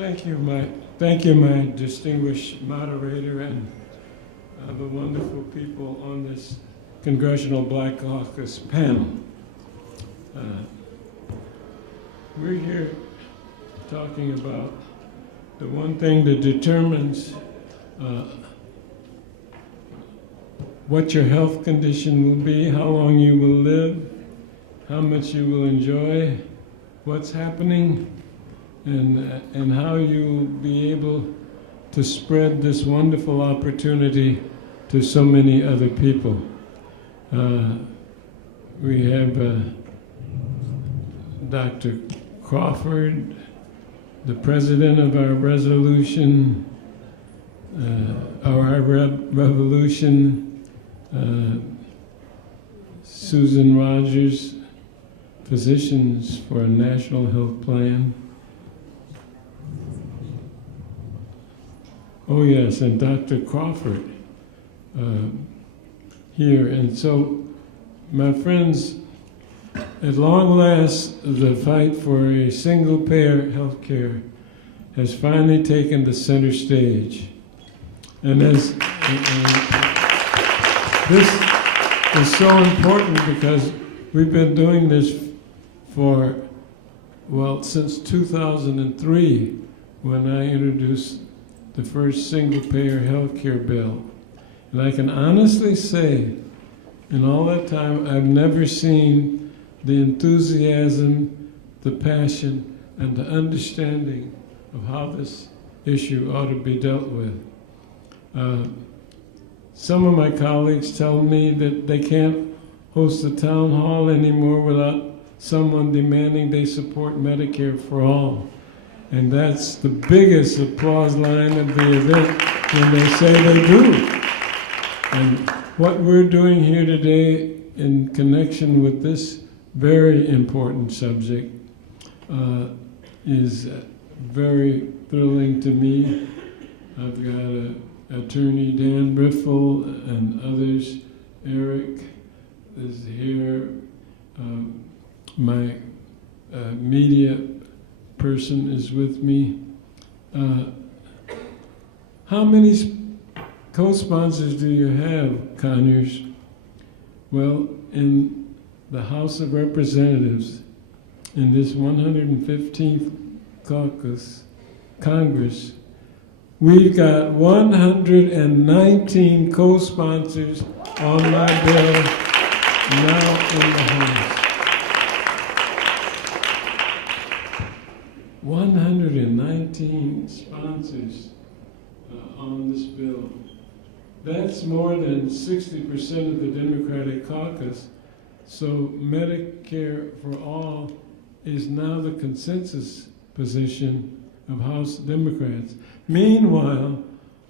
Thank you, my distinguished moderator, and the wonderful people on this Congressional Black Caucus panel. We're here talking about the one thing that determines what your health condition will be, how long you will live, how much you will enjoy what's happening, and how you'll be able to spread this wonderful opportunity to so many other people. We have Dr. Crawford, the president of our resolution, our revolution, Susan Rogers, Physicians for a National Health Plan. Oh yes, and Dr. Crawford here. And so, my friends, at long last, the fight for a single-payer health care has finally taken the center stage. And this is so important because we've been doing this for, well, since 2003, when I introduced the first single-payer health care bill. And I can honestly say, in all that time, I've never seen the enthusiasm, the passion, and the understanding of how this issue ought to be dealt with. Some of my colleagues tell me that they can't host a town hall anymore without someone demanding they support Medicare for all. And that's the biggest applause line of the event when they say they do. And what we're doing here today in connection with this very important subject is very thrilling to me. I've got attorney Dan Riffle and others. Eric is here. My media person is with me. How many co-sponsors do you have, Conyers? Well, in the House of Representatives, in this 115th Congress, we've got 119 co-sponsors on my bill now in the House. 119 sponsors on this bill. That's more than 60% of the Democratic caucus. So Medicare for all is now the consensus position of House Democrats. Meanwhile,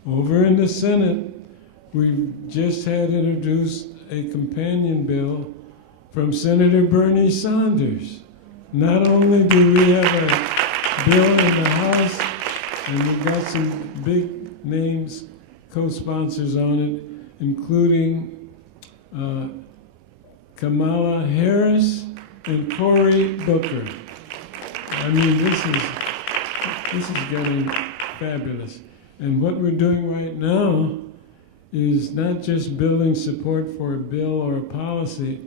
over in the Senate, we've just had introduced a companion bill from Senator Bernie Sanders. Not only do we have a bill in the House, and we've got some big names, co-sponsors on it, including Kamala Harris and Cory Booker. I mean, this is getting fabulous. And what we're doing right now is not just building support for a bill or a policy,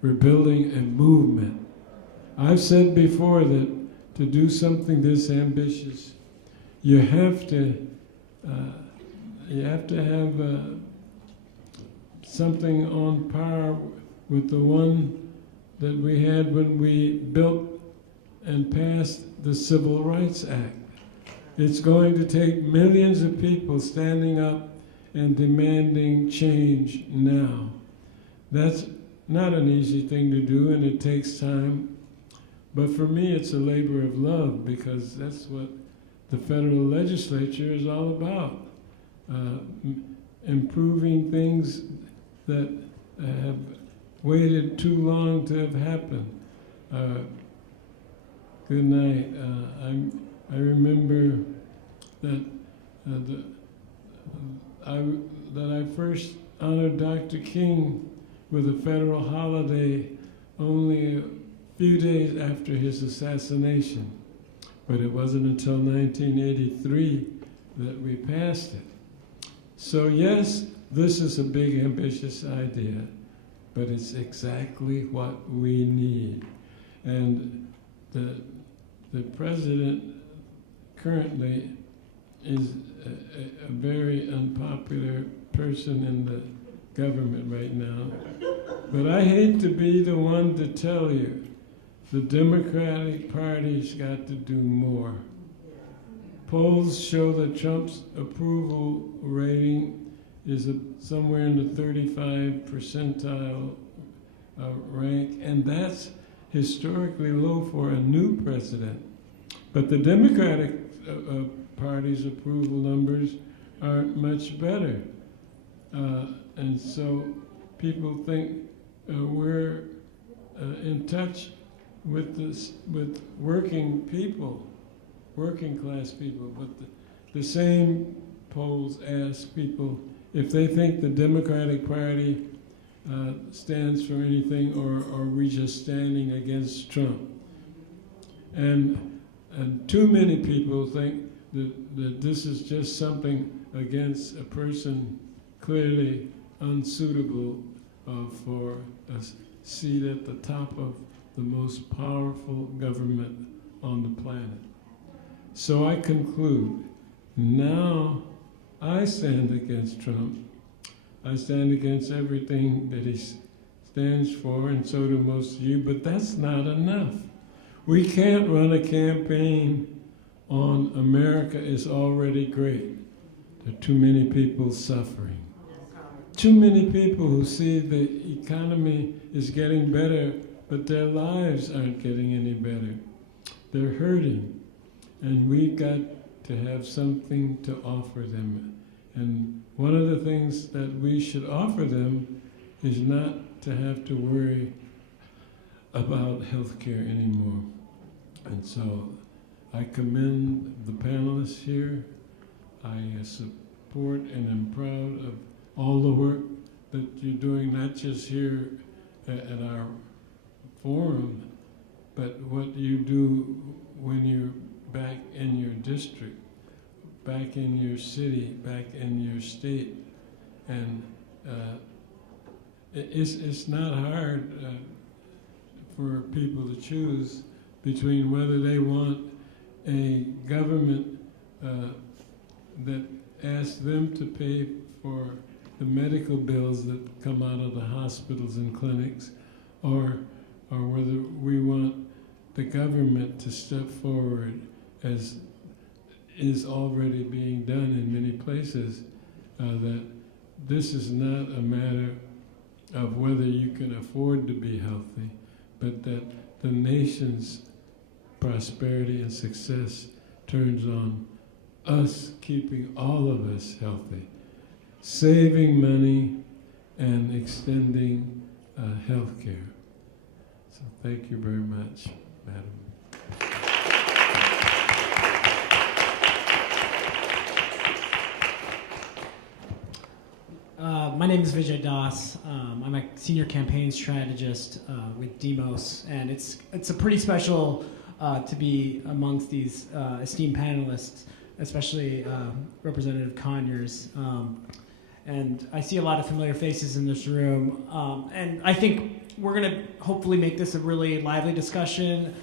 we're building a movement. I've said before that to do something this ambitious, you have to have something on par with the one that we had when we built and passed the Civil Rights Act. It's going to take millions of people standing up and demanding change now. That's not an easy thing to do, and it takes time. But for me, it's a labor of love, because that's what the federal legislature is all about. Improving things that have waited too long to have happened. Good night. I remember that I first honored Dr. King with a federal holiday only a few days after his assassination. but it wasn't until 1983 that we passed it. So yes, this is a big, ambitious idea, but it's exactly what we need. And the president currently is a very unpopular person in the government right now. But I hate to be the one to tell you, the Democratic Party's got to do more. Polls show that Trump's approval rating is somewhere in the 35 percentile rank, and that's historically low for a new president. But the Democratic Party's approval numbers are much better. And so people think we're in touch with working people, working class people, but the same polls ask people if they think the Democratic Party stands for anything, or are we just standing against Trump? And too many people think that this is just something against a person clearly unsuitable for a seat at the top of the most powerful government on the planet. So I conclude, now I stand against Trump. I stand against everything that he stands for, and so do most of you, but that's not enough. We can't run a campaign on America is already great. There are too many people suffering. Too many people who see the economy is getting better, but their lives aren't getting any better. They're hurting, and we've got to have something to offer them. And one of the things that we should offer them is not to have to worry about health care anymore. And so I commend the panelists here. I support and am proud of all the work that you're doing, not just here at our forum, but what you do when you're back in your district, back in your city, back in your state. And it's not hard for people to choose between whether they want a government that asks them to pay for the medical bills that come out of the hospitals and clinics, or whether we want the government to step forward, as is already being done in many places, that this is not a matter of whether you can afford to be healthy, but that the nation's prosperity and success turns on us keeping all of us healthy, saving money and extending health care. So thank you very much, Madam. My name is Vijay Das. I'm a senior campaign strategist with Demos, and it's a pretty special to be amongst these esteemed panelists, especially Representative Conyers. And I see a lot of familiar faces in this room, and I think we're going to hopefully make this a really lively discussion,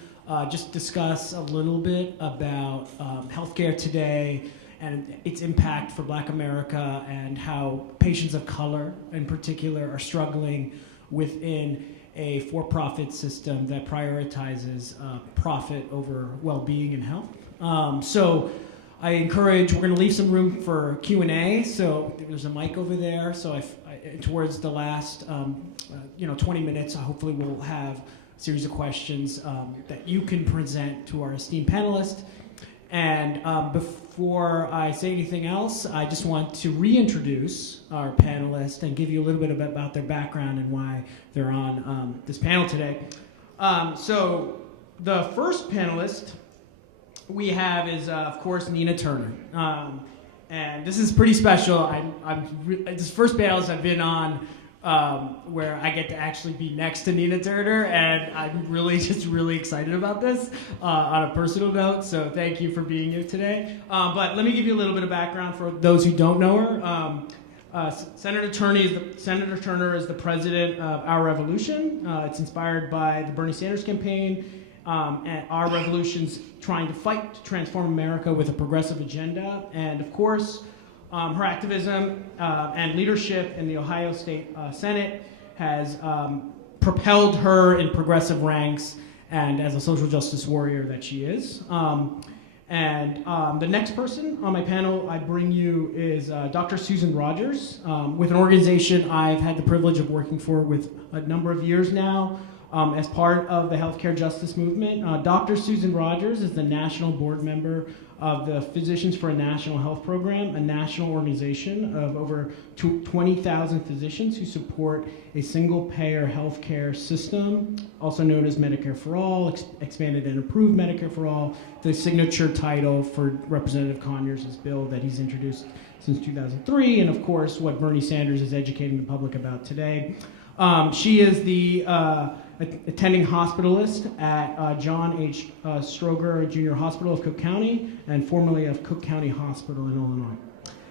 just discuss a little bit about healthcare today and its impact for Black America, and how patients of color in particular are struggling within a for-profit system that prioritizes profit over well-being and health. So I encourage, we're going to leave some room for Q&A, so there's a mic over there. So towards the last 20 minutes, hopefully we'll have a series of questions that you can present to our esteemed panelists. And before I say anything else, I just want to reintroduce our panelists and give you a little bit about their background and why they're on this panel today. So the first panelist we have is, of course, Nina Turner. And this is pretty special. This first panelist I've been on where I get to actually be next to Nina Turner, and I'm really excited about this on a personal note, so thank you for being here today. But let me give you a little bit of background for those who don't know her. Senator Turner is the president of Our Revolution. It's inspired by the Bernie Sanders campaign, and Our Revolution's trying to fight to transform America with a progressive agenda, and of course, her activism and leadership in the Ohio State Senate has propelled her in progressive ranks and as a social justice warrior that she is. The next person on my panel I bring you is Dr. Susan Rogers, with an organization I've had the privilege of working for with a number of years now as part of the healthcare justice movement. Dr. Susan Rogers is the national board member of the Physicians for a National Health Program, a national organization of over 20,000 physicians who support a single-payer healthcare system, also known as Medicare for All, expanded and improved Medicare for All, the signature title for Representative Conyers' bill that he's introduced since 2003, and of course what Bernie Sanders is educating the public about today. She is the attending hospitalist at John H. Stroger Junior Hospital of Cook County, and formerly of Cook County Hospital in Illinois.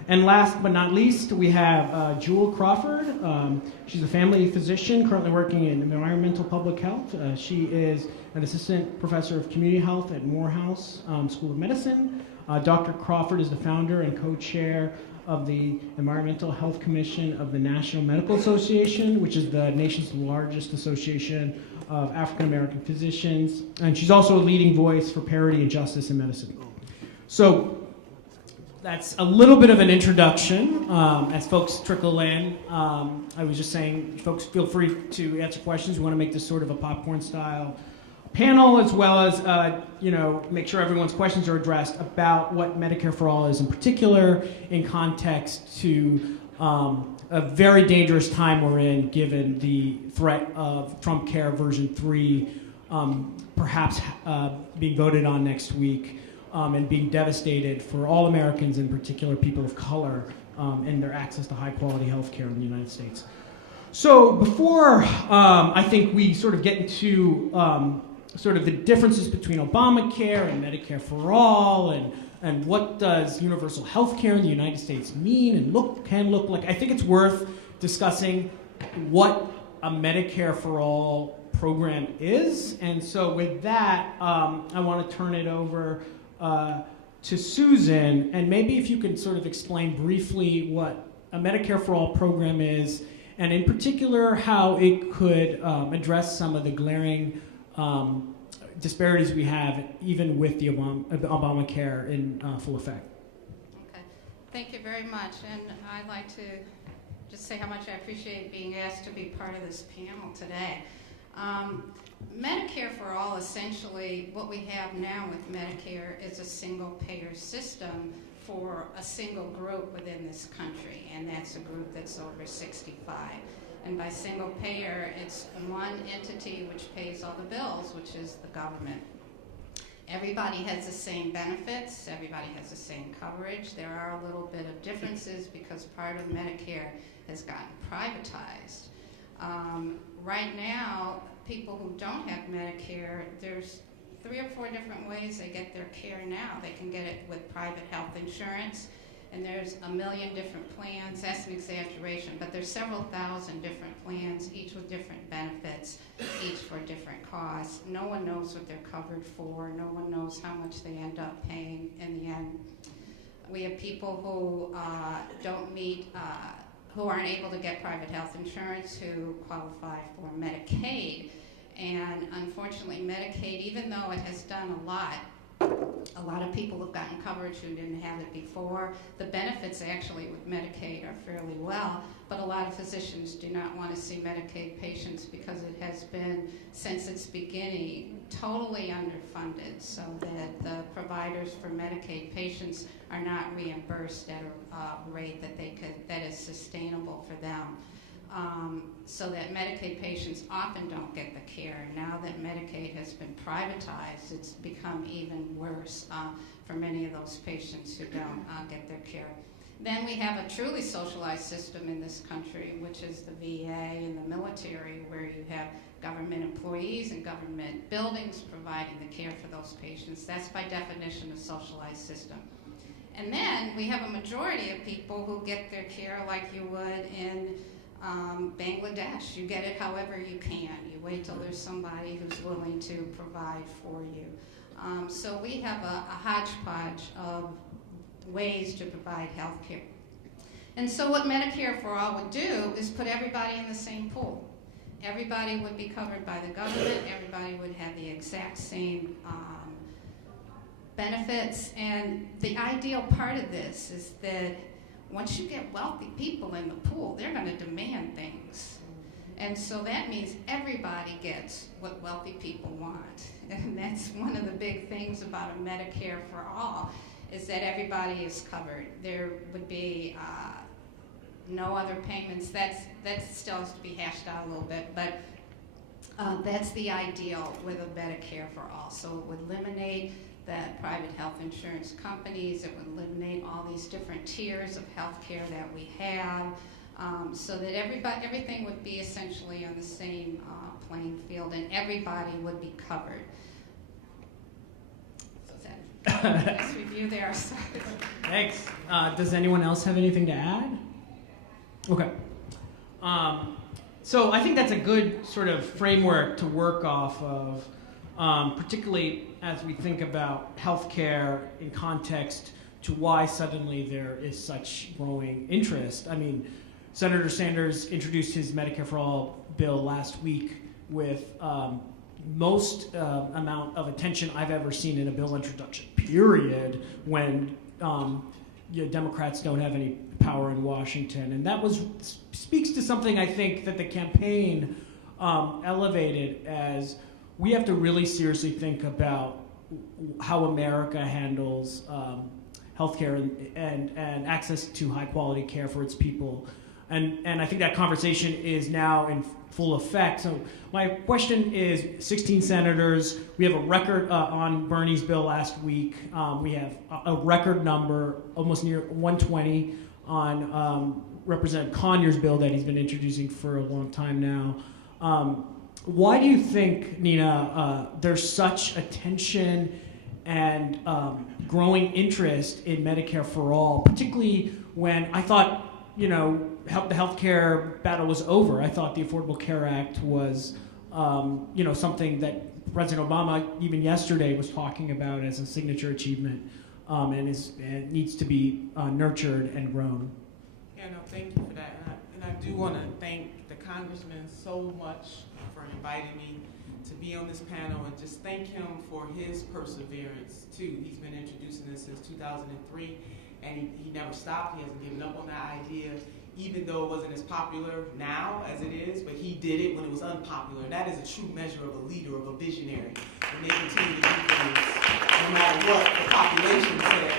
And last but not least, we have Jewel Crawford. She's a family physician currently working in environmental public health. She is an assistant professor of community health at Morehouse School of Medicine. Dr. Crawford is the founder and co-chair of the Environmental Health Commission of the National Medical Association, which is the nation's largest association of African American physicians. And she's also a leading voice for parity and justice in medicine. So that's a little bit of an introduction as folks trickle in. I was just saying, folks, feel free to answer questions. We want to make this sort of a popcorn style panel, as well as make sure everyone's questions are addressed about what Medicare for All is in particular, in context to a very dangerous time we're in, given the threat of Trump Care version 3 perhaps being voted on next week, and being devastated for all Americans, in particular people of color, and their access to high quality health care in the United States. So before I think we sort of get into sort of the differences between Obamacare and Medicare for All, and what does universal health care in the United States mean and can look like, I think it's worth discussing what a Medicare for All program is. And so with that, I want to turn it over to Susan, and maybe if you could sort of explain briefly what a Medicare for All program is, and in particular how it could address some of the glaring disparities we have, even with the Obamacare in full effect. Okay, thank you very much. And I'd like to just say how much I appreciate being asked to be part of this panel today. Medicare for All, essentially, what we have now with Medicare is a single-payer system for a single group within this country, and that's a group that's over 65. And by single payer, it's one entity which pays all the bills, which is the government. Everybody has the same benefits, everybody has the same coverage. There are a little bit of differences because part of Medicare has gotten privatized. Right now, people who don't have Medicare, there's 3 or 4 different ways they get their care now. They can get it with private health insurance, and there's a million different plans. That's an exaggeration, but there's several thousand different plans, each with different benefits, each for different costs. No one knows what they're covered for. No one knows how much they end up paying in the end. We have people who don't meet, who aren't able to get private health insurance, who qualify for Medicaid. And unfortunately, Medicaid, even though it has done a lot of people have gotten coverage who didn't have it before. The benefits actually with Medicaid are fairly well, but a lot of physicians do not want to see Medicaid patients because it has been, since its beginning, totally underfunded, so that the providers for Medicaid patients are not reimbursed at a rate that is sustainable for them. So that Medicaid patients often don't get the care. Now that Medicaid has been privatized, it's become even worse for many of those patients who don't get their care. Then we have a truly socialized system in this country, which is the VA and the military, where you have government employees and government buildings providing the care for those patients. That's by definition a socialized system. And then we have a majority of people who get their care like you would in Bangladesh. You get it however you can. You wait till there's somebody who's willing to provide for you. So we have a hodgepodge of ways to provide health care. And so what Medicare for All would do is put everybody in the same pool. Everybody would be covered by the government. Everybody would have the exact same benefits. And the ideal part of this is that once you get wealthy people in the pool, they're going to demand things. And so that means everybody gets what wealthy people want. And that's one of the big things about a Medicare for All, is that everybody is covered. There would be no other payments. That still has to be hashed out a little bit, but that's the ideal with a Medicare for All. So it would eliminate the private health insurance companies. It would eliminate all these different tiers of health care that we have, so that everything would be essentially on the same playing field, and everybody would be covered. Nice review there. Thanks. Does anyone else have anything to add? Okay. So I think that's a good sort of framework to work off of, particularly as we think about healthcare in context to why suddenly there is such growing interest. I mean, Senator Sanders introduced his Medicare for All bill last week with most amount of attention I've ever seen in a bill introduction, period, when Democrats don't have any power in Washington. And that speaks to something I think that the campaign elevated as we have to really seriously think about how America handles healthcare and access to high quality care for its people. And I think that conversation is now in full effect. So my question is, 16 senators, we have a record on Bernie's bill last week. We have a record number, almost near 120, on Representative Conyers' bill that he's been introducing for a long time now. Why do you think, Nina, there's such attention and growing interest in Medicare for All, particularly when I thought, the healthcare battle was over? I thought the Affordable Care Act was, something that President Obama even yesterday was talking about as a signature achievement, and needs to be nurtured and grown. Yeah, no, thank you for that. And I do want to thank the congressman so much for inviting me to be on this panel, and just thank him for his perseverance too. He's been introducing this since 2003, and he never stopped. He hasn't given up on that idea, even though it wasn't as popular now as it is, but he did it when it was unpopular. And that is a true measure of a leader, of a visionary, when they continue to do things no matter what the population says.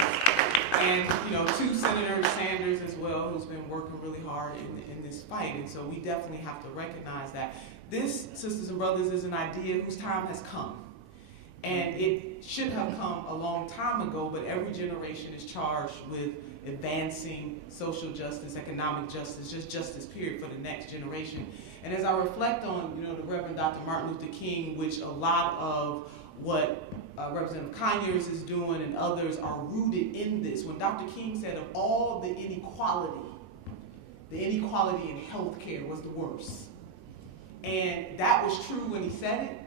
And, to Senator Sanders as well, who's been working really hard in this fight. And so we definitely have to recognize that this, sisters and brothers, is an idea whose time has come. And it should have come a long time ago, but every generation is charged with advancing social justice, economic justice, just justice, period, for the next generation. And as I reflect on, the Reverend Dr. Martin Luther King, which a lot of what Representative Conyers is doing and others are rooted in this. When Dr. King said of all the inequality in healthcare was the worst. And that was true when he said it,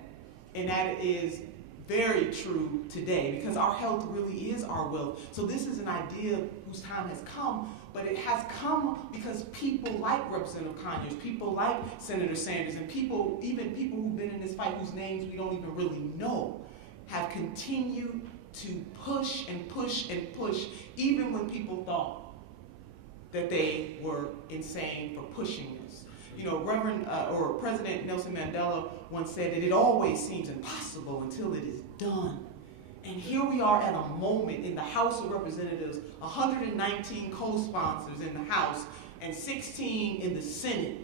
and that is very true today, because our health really is our wealth. So this is an idea whose time has come, but it has come because people like Representative Conyers, people like Senator Sanders, and even people who've been in this fight whose names we don't even really know, have continued to push and push and push, even when people thought that they were insane for pushing this. President Nelson Mandela once said that it always seems impossible until it is done. And here we are at a moment in the House of Representatives, 119 co-sponsors in the House and 16 in the Senate,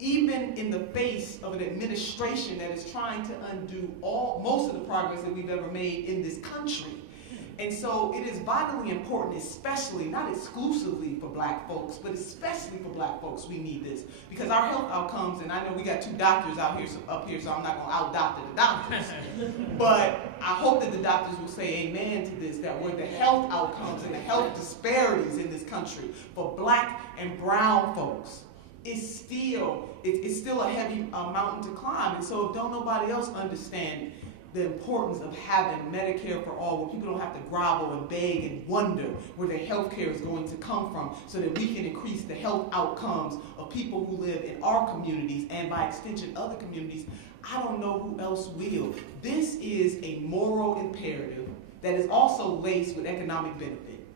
even in the face of an administration that is trying to undo most of the progress that we've ever made in this country. And so it is vitally important, especially, not exclusively for black folks, but especially for black folks, we need this. Because our health outcomes, and I know we got 2 doctors up here, so I'm not going to out-doctor the doctors. But I hope that the doctors will say amen to this, that where the health outcomes and the health disparities in this country for black and brown folks, it's still a heavy mountain to climb. And so if don't nobody else understand the importance of having Medicare for all, where people don't have to grovel and beg and wonder where their health care is going to come from, so that we can increase the health outcomes of people who live in our communities and by extension other communities, I don't know who else will. This is a moral imperative that is also laced with economic benefit.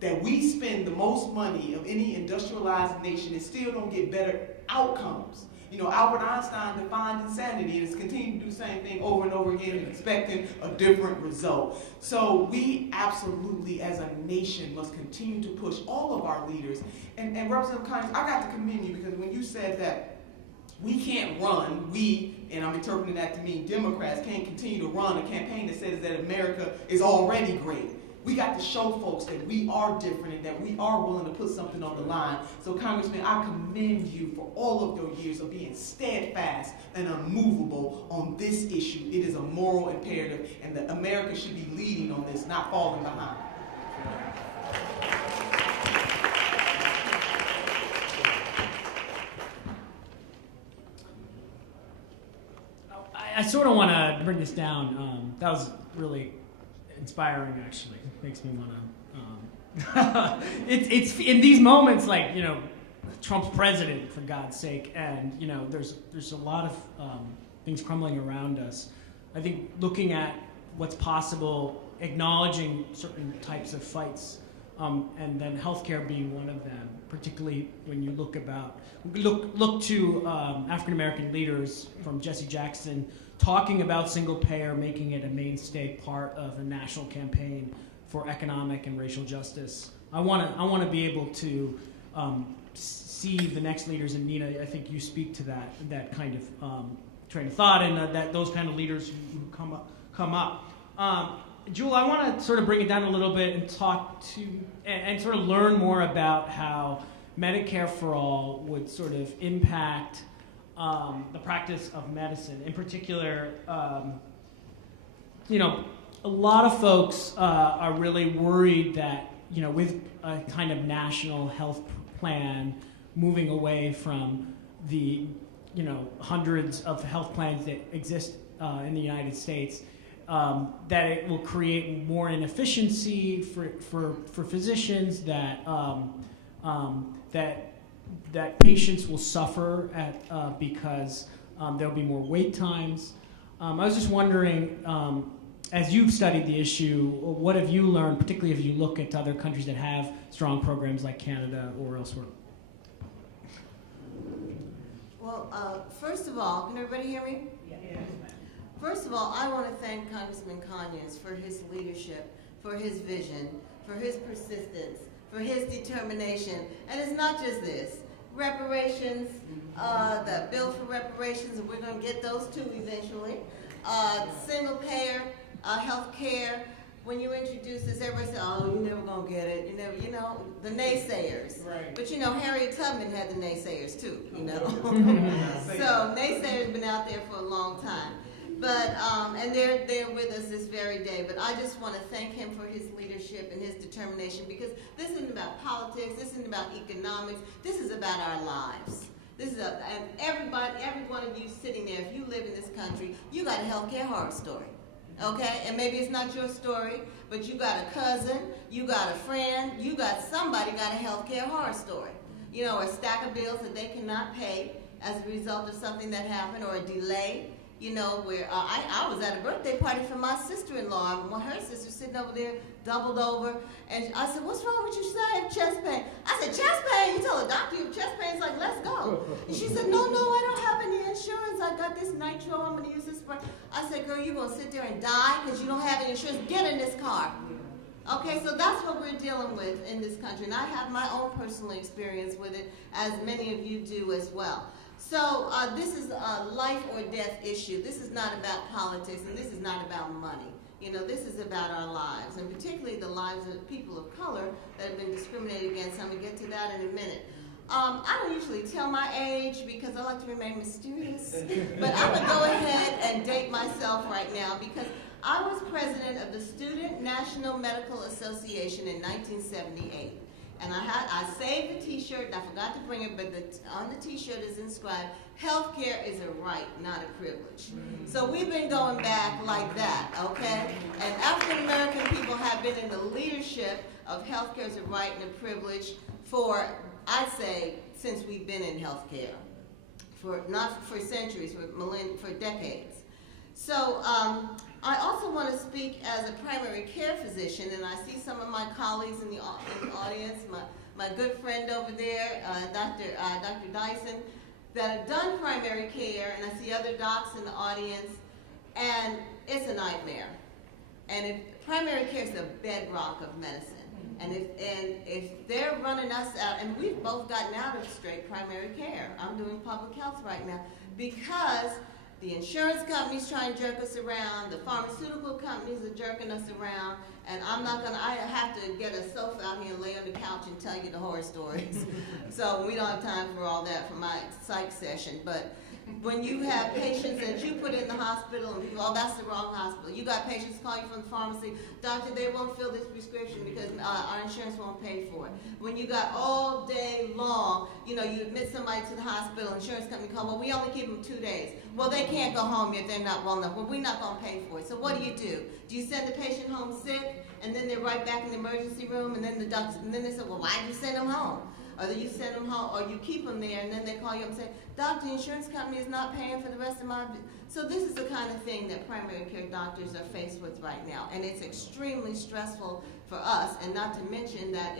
That we spend the most money of any industrialized nation and still don't get better outcomes. You know, Albert Einstein defined insanity and has continued to do the same thing over and over again and expecting a different result. So we absolutely, as a nation, must continue to push all of our leaders. And Representative Conyers, I got to commend you, because when you said that we can't run, and I'm interpreting that to mean Democrats, can't continue to run a campaign that says that America is already great. We got to show folks that we are different and that we are willing to put something on the line. So, Congressman, I commend you for all of your years of being steadfast and unmovable on this issue. It is a moral imperative, and that America should be leading on this, not falling behind. I sort of want to bring this down. That was really inspiring, actually. It makes me want to. It's in these moments, like, you know, Trump's president, for God's sake, and you know, there's a lot of things crumbling around us. I think looking at what's possible, acknowledging certain types of fights, and then healthcare being one of them. Particularly when you look to African American leaders, from Jesse Jackson talking about single payer, making it a mainstay part of a national campaign for economic and racial justice. I want to be able to see the next leaders, and Nina, I think you speak to that kind of train of thought, and that those kind of leaders who come up. Jewel, I want to sort of bring it down a little bit and talk to and sort of learn more about how Medicare for All would sort of impact the practice of medicine. In particular, you know, a lot of folks are really worried that, you know, with a kind of national health plan, moving away from the, you know, hundreds of health plans that exist in the United States, that it will create more inefficiency for physicians, that that patients will suffer because there'll be more wait times. I was just wondering, as you've studied the issue, what have you learned, particularly if you look at other countries that have strong programs like Canada or elsewhere? Well, first of all, can everybody hear me? Yeah. First of all, I want to thank Congressman Conyers for his leadership, for his vision, for his persistence, for his determination. And it's not just this. Reparations, the bill for reparations, and we're going to get those too eventually. Single payer health care. When you introduce this, everybody says, oh, you're never going to get it. You never, you know, the naysayers. Right. But, you know, Harriet Tubman had the naysayers too, you know. So naysayers been out there for a long time. But, and they're with us this very day. But I just want to thank him for his leadership and his determination, because this isn't about politics, this isn't about economics, this is about our lives. This is and every one of you sitting there, if you live in this country, you got a healthcare horror story. Okay? And maybe it's not your story, but you got a cousin, you got a friend, you got somebody got a healthcare horror story. You know, a stack of bills that they cannot pay as a result of something that happened, or a delay. You know, where I was at a birthday party for my sister-in-law. Her sister sitting over there, doubled over. And I said, what's wrong with you? She said, I have chest pain. I said, chest pain? You tell a doctor you have chest pain? It's like, let's go. And she said, no, I don't have any insurance. I got this nitro. I'm going to use this. I said, girl, you going to sit there and die because you don't have any insurance? Get in this car. Okay, so that's what we're dealing with in this country. And I have my own personal experience with it, as many of you do as well. So this is a life or death issue. This is not about politics, and this is not about money. You know, this is about our lives, and particularly the lives of people of color that have been discriminated against. I'm going to get to that in a minute. I don't usually tell my age because I like to remain mysterious, but I'm going to go ahead and date myself right now because I was president of the Student National Medical Association in 1978. And I saved the t-shirt, and I forgot to bring it, but on the t-shirt is inscribed, healthcare is a right, not a privilege. So we've been going back like that, okay? And African American people have been in the leadership of healthcare as a right and a privilege for, I'd say, since we've been in healthcare. Not for centuries, for decades. So I also want to speak as a primary care physician, and I see some of my colleagues in the audience, my good friend over there, Dr. Dyson, that have done primary care, and I see other docs in the audience, and it's a nightmare. And primary care is the bedrock of medicine. And if they're running us out, and we've both gotten out of straight primary care. I'm doing public health right now because the insurance companies try and jerk us around, the pharmaceutical companies are jerking us around, and I have to get a sofa out here and lay on the couch and tell you the horror stories. So we don't have time for all that for my psych session, but when you have patients that you put in the hospital and people, oh, that's the wrong hospital. You got patients calling from the pharmacy, doctor, they won't fill this prescription because our insurance won't pay for it. When you got all day long, you know, you admit somebody to the hospital, insurance company call, well, we only keep them 2 days. Well, they can't go home yet, they're not well enough. Well, we're not going to pay for it. So what do? Do you send the patient home sick, and then they're right back in the emergency room, and then the doctor, and then they say, well, why did you send them home? Or then you send them home, or you keep them there, and then they call you up and say, doctor, the insurance company is not paying for the rest of my... So this is the kind of thing that primary care doctors are faced with right now, and it's extremely stressful for us, and not to mention that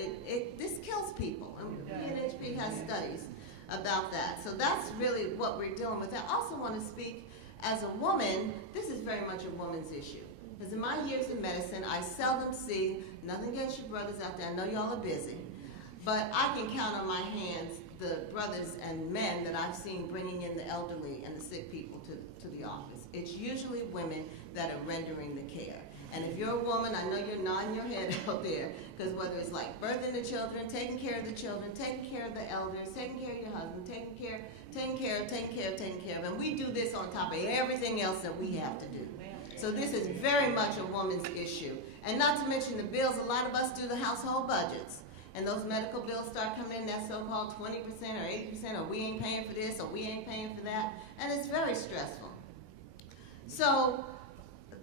this kills people, and PNHP has studies about that. So that's really what we're dealing with. I also want to speak as a woman. This is very much a woman's issue. Because in my years in medicine, I seldom see, nothing against you brothers out there, I know y'all are busy, but I can count on my hands the brothers and men that I've seen bringing in the elderly and the sick people to the office. It's usually women that are rendering the care. And if you're a woman, I know you're nodding your head out there, because whether it's like birthing the children, taking care of the children, taking care of the elders, taking care of your husband, taking care of, and we do this on top of everything else that we have to do. So this is very much a woman's issue. And not to mention the bills, a lot of us do the household budgets. And those medical bills start coming in, that so-called 20% or 80%, or we ain't paying for this, or we ain't paying for that. And it's very stressful. So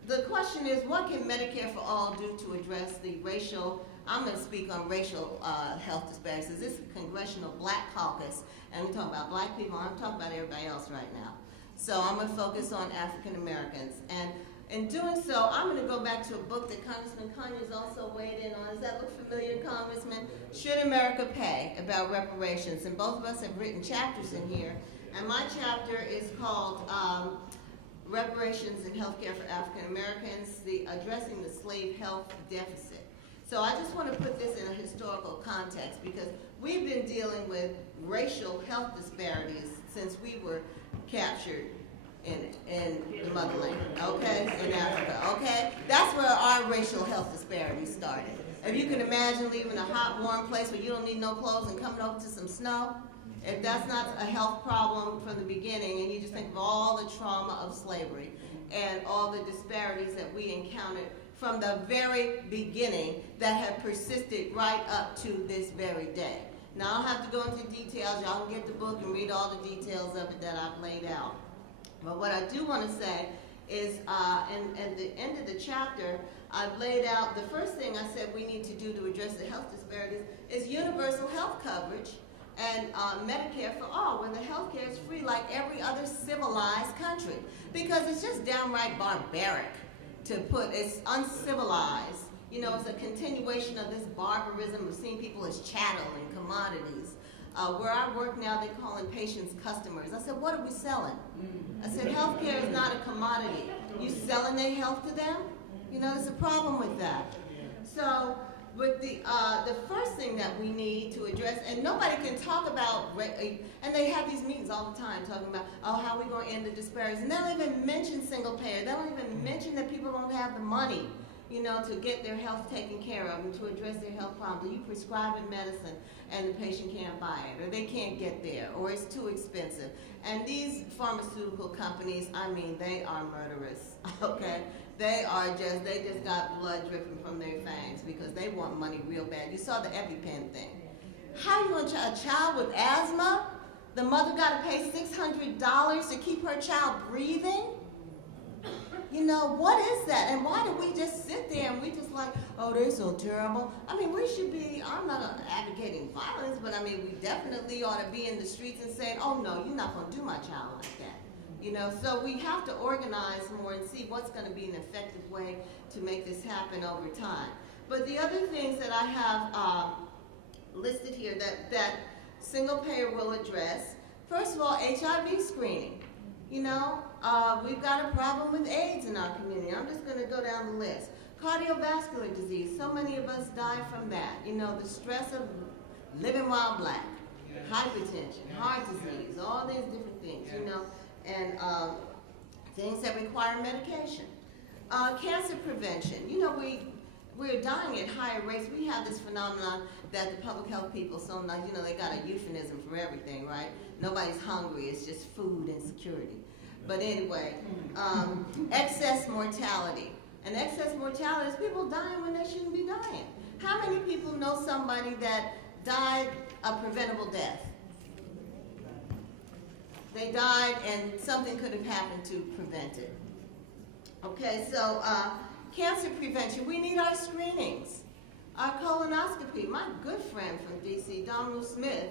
the question is, what can Medicare for All do to address the racial, I'm going to speak on racial health disparities. This is the Congressional Black Caucus, and we're talking about black people, I'm talking about everybody else right now. So I'm going to focus on African Americans. And in doing so, I'm going to go back to a book that Congressman Conyers also weighed in on. Does that look familiar, Congressman? Should America Pay? About reparations. And both of us have written chapters in here. And my chapter is called Reparations in Healthcare for African Americans, Addressing the Slave Health Deficit. So I just want to put this in a historical context because we've been dealing with racial health disparities since we were captured in the motherland, okay, in Africa, okay? That's where our racial health disparities started. If you can imagine leaving a hot, warm place where you don't need no clothes and coming over to some snow, if that's not a health problem from the beginning, and you just think of all the trauma of slavery and all the disparities that we encountered from the very beginning that have persisted right up to this very day. Now, I don't have to go into details. Y'all can get the book and read all the details of it that I've laid out. But what I do want to say is, at the end of the chapter, I've laid out the first thing I said we need to do to address the health disparities is universal health coverage and Medicare for all, where the health care is free like every other civilized country. Because it's just downright barbaric to put, it's uncivilized. You know, it's a continuation of this barbarism of seeing people as chattel and commodities. Where I work now, they call in patients customers. I said, what are we selling? I said, healthcare is not a commodity. You selling their health to them? You know, there's a problem with that. So But the first thing that we need to address, and nobody can talk about, and they have these meetings all the time talking about, oh, how are we going to end the disparities? And they don't even mention single payer. They don't even mention that people don't have the money, you know, to get their health taken care of and to address their health problems. You prescribe a medicine and the patient can't buy it, or they can't get there, or it's too expensive. And these pharmaceutical companies, I mean, they are murderous, okay? They just got blood dripping from their fangs because they want money real bad. You saw the EpiPen thing. How you going to a child with asthma? The mother got to pay $600 to keep her child breathing? You know, what is that? And why do we just sit there and we just like, oh, they're so terrible? I mean, we should be, I'm not advocating violence, but I mean, we definitely ought to be in the streets and saying, oh, no, you're not going to do my child like that. You know, so we have to organize more and see what's going to be an effective way to make this happen over time. But the other things that I have listed here that single payer will address, first of all, HIV screening. You know, we've got a problem with AIDS in our community. I'm just going to go down the list. Cardiovascular disease, so many of us die from that. You know, the stress of living while black, hypertension, heart disease, all these different things, you know. And things that require medication. Cancer prevention. You know, we're dying at higher rates. We have this phenomenon that the public health people, sometimes, you know, they got a euphemism for everything, right? Nobody's hungry. It's just food insecurity. But anyway, excess mortality. And excess mortality is people dying when they shouldn't be dying. How many people know somebody that died a preventable death? They died and something could have happened to prevent it. Okay, so cancer prevention, we need our screenings. Our colonoscopy, my good friend from DC, Donald Smith,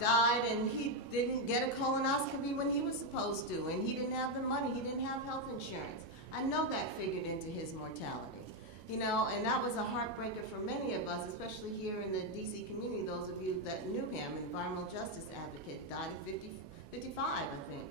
died and he didn't get a colonoscopy when he was supposed to, and he didn't have the money, he didn't have health insurance. I know that figured into his mortality. You know, and that was a heartbreaker for many of us, especially here in the DC community. Those of you that knew him, environmental justice advocate, died at 55, I think.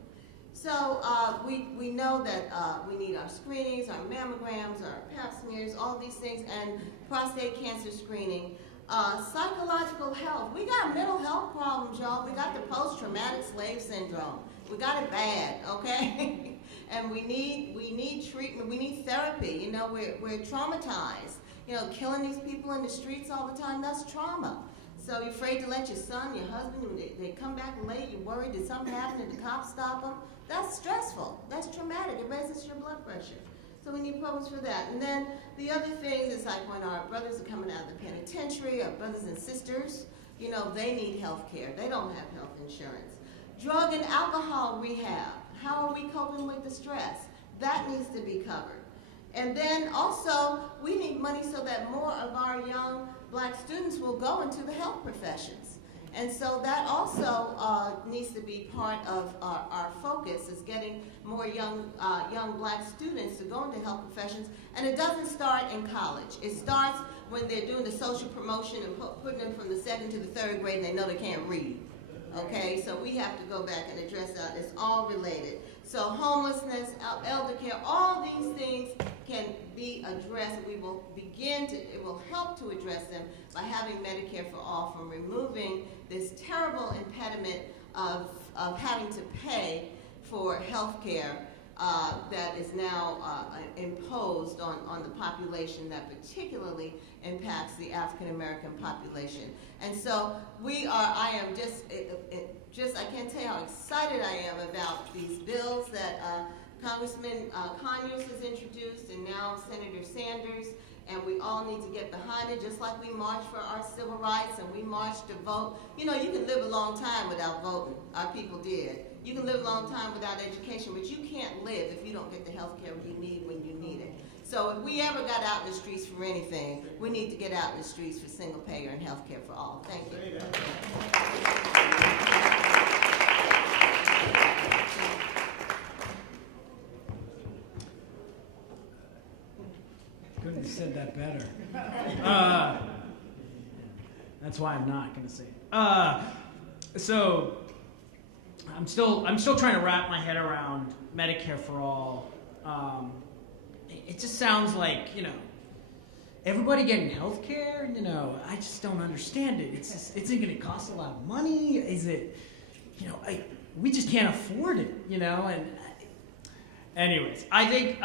So we know that we need our screenings, our mammograms, our pap smears, all these things, and prostate cancer screening. Psychological health. We got mental health problems, y'all. We got the post-traumatic slave syndrome. We got it bad, okay? And we need treatment. We need therapy. You know, we're traumatized. You know, killing these people in the streets all the time, that's trauma. So you're afraid to let your son, your husband, when they come back late, you're worried that something happened, did the cops stop them? That's stressful. That's traumatic. It raises your blood pressure. So we need programs for that. And then the other things is like when our brothers are coming out of the penitentiary, our brothers and sisters, you know, they need health care. They don't have health insurance. Drug and alcohol rehab. How are we coping with the stress? That needs to be covered. And then also, we need money so that more of our young black students will go into the health professions. And so that also needs to be part of our focus, is getting more young black students to go into health professions. And it doesn't start in college. It starts when they're doing the social promotion and putting them from the 2nd to the 3rd grade and they know they can't read. Okay, so we have to go back and address that. It's all related. So homelessness, elder care, all these things can be addressed. We will it will help to address them by having Medicare for all, from removing this terrible impediment of having to pay for health care that is now imposed on the population that particularly impacts the African American population. And so I am I can't tell you how excited I am about these bills that Congressman Conyers has introduced, and now Senator Sanders, and we all need to get behind it, just like we marched for our civil rights and we marched to vote. You know, you can live a long time without voting. Our people did. You can live a long time without education, but you can't live if you don't get the health care you need when you need it. So if we ever got out in the streets for anything, we need to get out in the streets for single payer and health care for all. Thank you. Couldn't have said that better. That's why I'm not going to say it. So I'm still trying to wrap my head around Medicare for all. It just sounds like, you know, everybody getting health care? You know, I just don't understand it. Is it going to cost a lot of money? Is it, you know, we just can't afford it, you know? And anyways, I think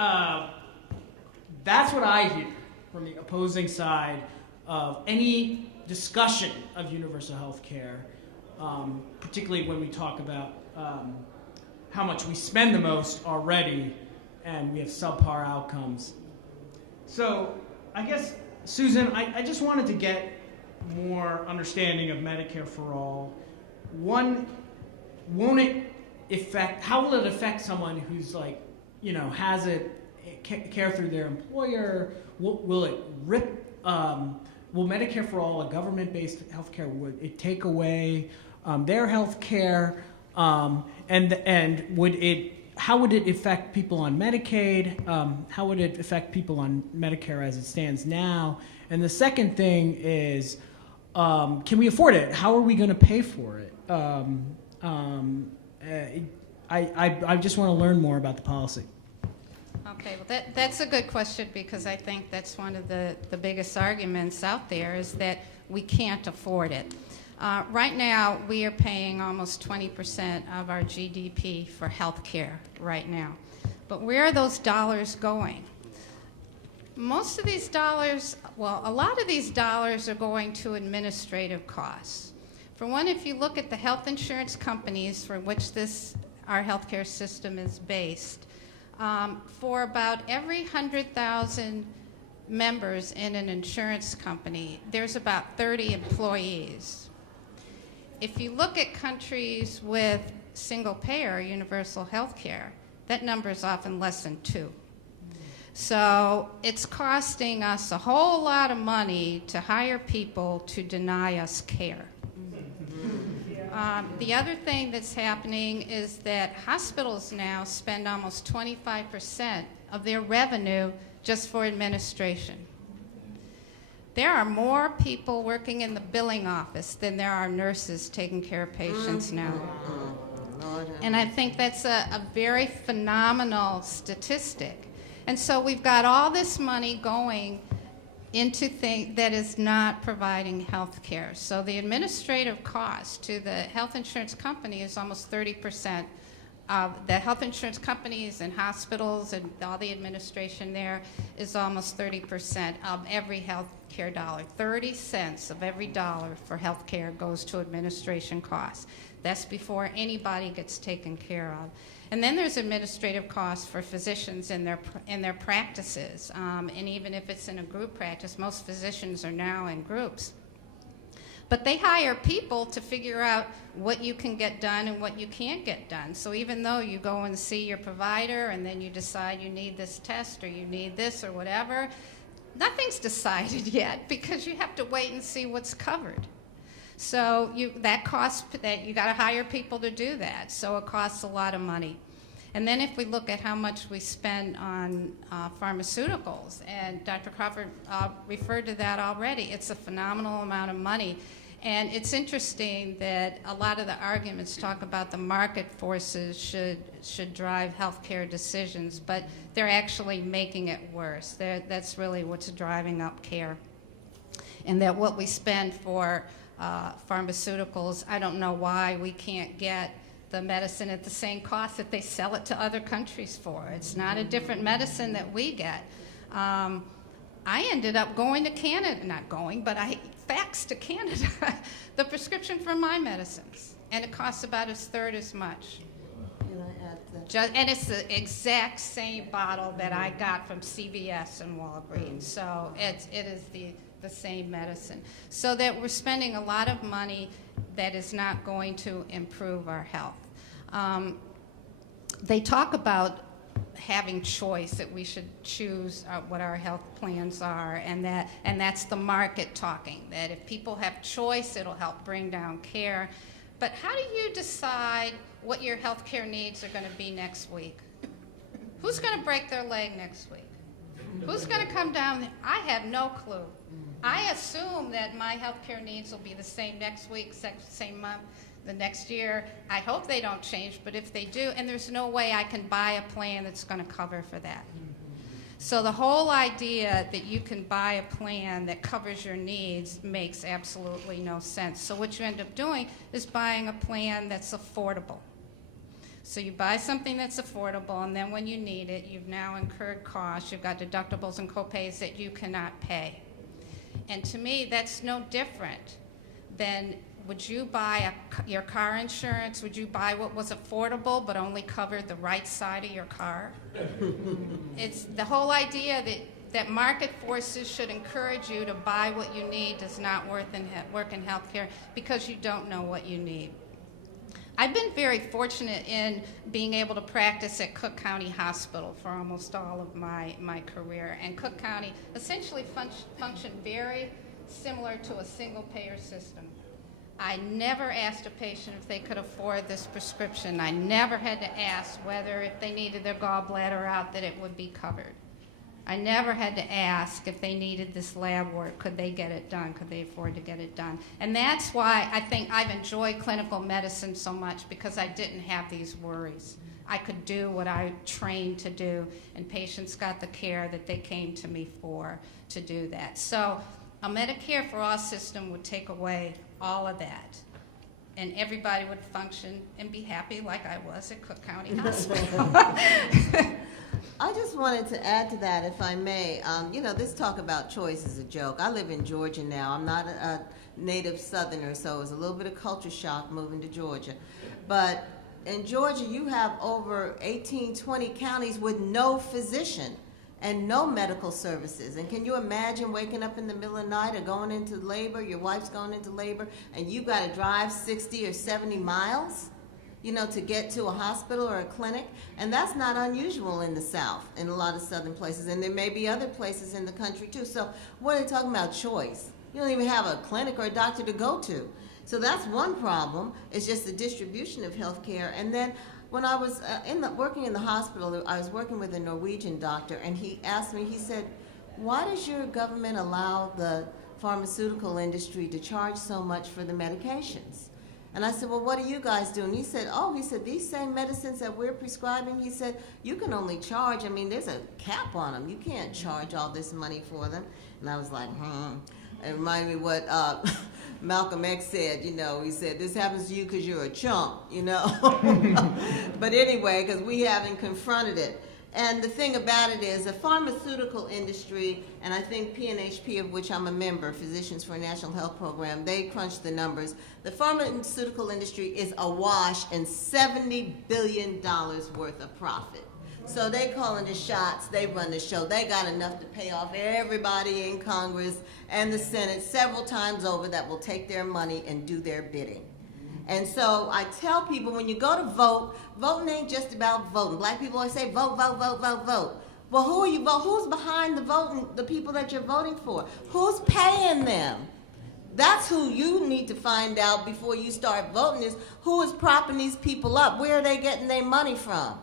that's what I hear from the opposing side of any discussion of universal health care, particularly when we talk about how much we spend the most already and we have subpar outcomes. So I guess, Susan, I just wanted to get more understanding of Medicare for All. One, how will it affect someone who's like, you know, has care through their employer? Will it rip, will Medicare for All, a government-based healthcare, would it take away their healthcare? And how would it affect people on Medicaid? How would it affect people on Medicare as it stands now? And the second thing is, can we afford it? How are we going to pay for it? I just want to learn more about the policy. Okay, well that's a good question, because I think that's one of the biggest arguments out there, is that we can't afford it. Right now, we are paying almost 20% of our GDP for health care right now. But where are those dollars going? Most of these dollars, well, a lot of these dollars are going to administrative costs. For one, if you look at the health insurance companies for which our healthcare system is based, for about every 100,000 members in an insurance company, there's about 30 employees. If you look at countries with single-payer universal health care, that number is often less than 2. So it's costing us a whole lot of money to hire people to deny us care. The other thing that's happening is that hospitals now spend almost 25% of their revenue just for administration. There are more people working in the billing office than there are nurses taking care of patients now. And I think that's a very phenomenal statistic. And so we've got all this money going into things that is not providing health care. So the administrative cost to the health insurance company is almost 30%. The health insurance companies and hospitals and all the administration there is almost 30% of every health care dollar. 30 cents of every dollar for health care goes to administration costs. That's before anybody gets taken care of. And then there's administrative costs for physicians in their practices. And even if it's in a group practice, most physicians are now in groups. But they hire people to figure out what you can get done and what you can't get done. So even though you go and see your provider and then you decide you need this test or you need this or whatever, nothing's decided yet, because you have to wait and see what's covered. So that costs, that you got to hire people to do that. So it costs a lot of money. And then if we look at how much we spend on pharmaceuticals, and Dr. Crawford referred to that already, it's a phenomenal amount of money. And it's interesting that a lot of the arguments talk about the market forces should drive healthcare decisions, but they're actually making it worse. That's really what's driving up care. And that what we spend for pharmaceuticals, I don't know why we can't get the medicine at the same cost that they sell it to other countries for. It's not a different medicine that we get. I ended up going to Canada, not going, but I faxed to Canada the prescription for my medicines, and it costs about a third as much. And it's the exact same bottle that I got from CVS and Walgreens, so it is the same medicine. So that we're spending a lot of money that is not going to improve our health. They talk about having choice, that we should choose what our health plans are, and that's the market talking, that if people have choice, it'll help bring down care. But how do you decide what your health care needs are going to be next week? Who's going to break their leg next week? Who's going to come down? I have no clue. I assume that my health care needs will be the same next week, same month, the next year. I hope they don't change, but if they do, and there's no way I can buy a plan that's going to cover for that. So the whole idea that you can buy a plan that covers your needs makes absolutely no sense. So what you end up doing is buying a plan that's affordable. So you buy something that's affordable, and then when you need it, you've now incurred costs, you've got deductibles and copays that you cannot pay. And to me, that's no different than, would you buy your car insurance? Would you buy what was affordable but only covered the right side of your car? It's the whole idea that market forces should encourage you to buy what you need does not work in healthcare because you don't know what you need. I've been very fortunate in being able to practice at Cook County Hospital for almost all of my career. And Cook County essentially functioned very similar to a single-payer system. I never asked a patient if they could afford this prescription. I never had to ask whether if they needed their gallbladder out that it would be covered. I never had to ask if they needed this lab work, could they get it done, could they afford to get it done. And that's why I think I've enjoyed clinical medicine so much, because I didn't have these worries. I could do what I trained to do, and patients got the care that they came to me for to do that. So a Medicare for All system would take away all of that, and everybody would function and be happy like I was at Cook County Hospital. I just wanted to add to that, if I may. This talk about choice is a joke. I live in Georgia now. I'm not a native Southerner, so it was a little bit of culture shock moving to Georgia. But in Georgia, you have over 18, 20 counties with no physician and no medical services. And can you imagine waking up in the middle of the night or going into labor, your wife's going into labor, and you've got to drive 60 or 70 miles? To get to a hospital or a clinic, and that's not unusual in the South, in a lot of southern places, and there may be other places in the country too. So what are they talking about choice? You don't even have a clinic or a doctor to go to. So that's one problem, it's just the distribution of health care. And then when I was working in the hospital, I was working with a Norwegian doctor, and he asked me, he said, why does your government allow the pharmaceutical industry to charge so much for the medications? And I said, well, what are you guys doing? He said, these same medicines that we're prescribing, he said, you can only charge, there's a cap on them. You can't charge all this money for them. And I was like, It reminded me what Malcolm X said, he said, this happens to you because you're a chump, But anyway, because we haven't confronted it. And the thing about it is the pharmaceutical industry, and I think PNHP, of which I'm a member, Physicians for a National Health Program, they crunch the numbers. The pharmaceutical industry is awash in $70 billion worth of profit. So they calling the shots, they run the show. They got enough to pay off everybody in Congress and the Senate several times over that will take their money and do their bidding. And so I tell people, when you go to vote, voting ain't just about voting. Black people always say, vote, vote, vote, vote, vote. Well, who are you voting? Who's behind the voting, the people that you're voting for? Who's paying them? That's who you need to find out before you start voting, is who is propping these people up? Where are they getting their money from?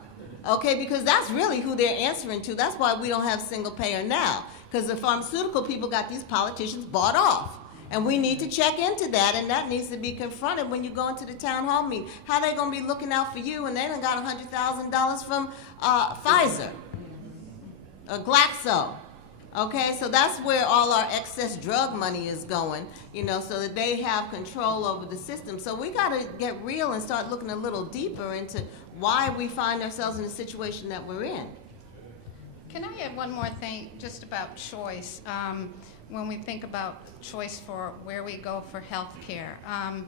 Okay, because that's really who they're answering to. That's why we don't have single payer now, because the pharmaceutical people got these politicians bought off. And we need to check into that, and that needs to be confronted when you go into the town hall meeting. How they going to be looking out for you, and they done got $100,000 from Pfizer, Glaxo. Okay, so that's where all our excess drug money is going, so that they have control over the system. So we got to get real and start looking a little deeper into why we find ourselves in the situation that we're in. Can I add one more thing just about choice? When we think about choice for where we go for health care, I'm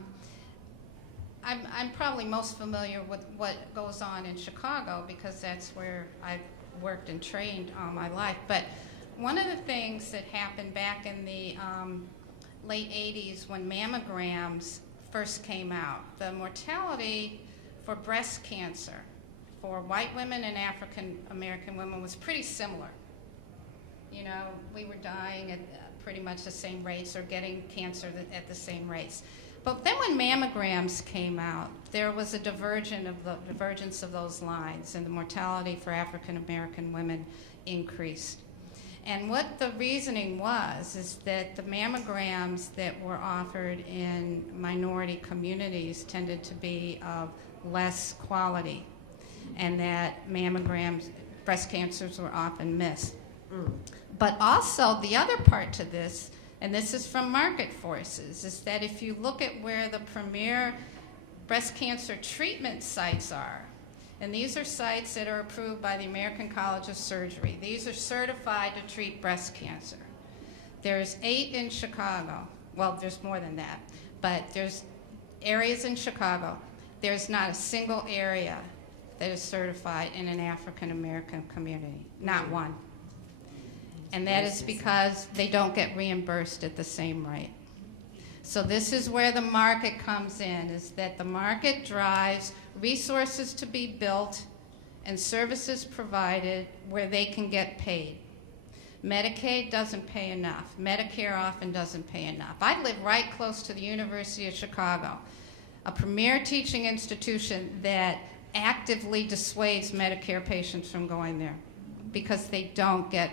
probably most familiar with what goes on in Chicago, because that's where I've worked and trained all my life. But one of the things that happened back in the late 80s when mammograms first came out, the mortality for breast cancer for white women and African American women was pretty similar. We were dying at pretty much the same rates, or getting cancer at the same rates. But then when mammograms came out, there was a divergence of those lines, and the mortality for African American women increased. And what the reasoning was is that the mammograms that were offered in minority communities tended to be of less quality, and that breast cancers were often missed. But also the other part to this, and this is from market forces, is that if you look at where the premier breast cancer treatment sites are, and these are sites that are approved by the American College of Surgery. These are certified to treat breast cancer. There's 8 in Chicago. Well, there's more than that, but there's areas in Chicago. There's not a single area that is certified in an African American community, not one. And that is because they don't get reimbursed at the same rate. So this is where the market comes in, is that the market drives resources to be built and services provided where they can get paid. Medicaid doesn't pay enough. Medicare often doesn't pay enough. I live right close to the University of Chicago, a premier teaching institution that actively dissuades Medicare patients from going there because they don't get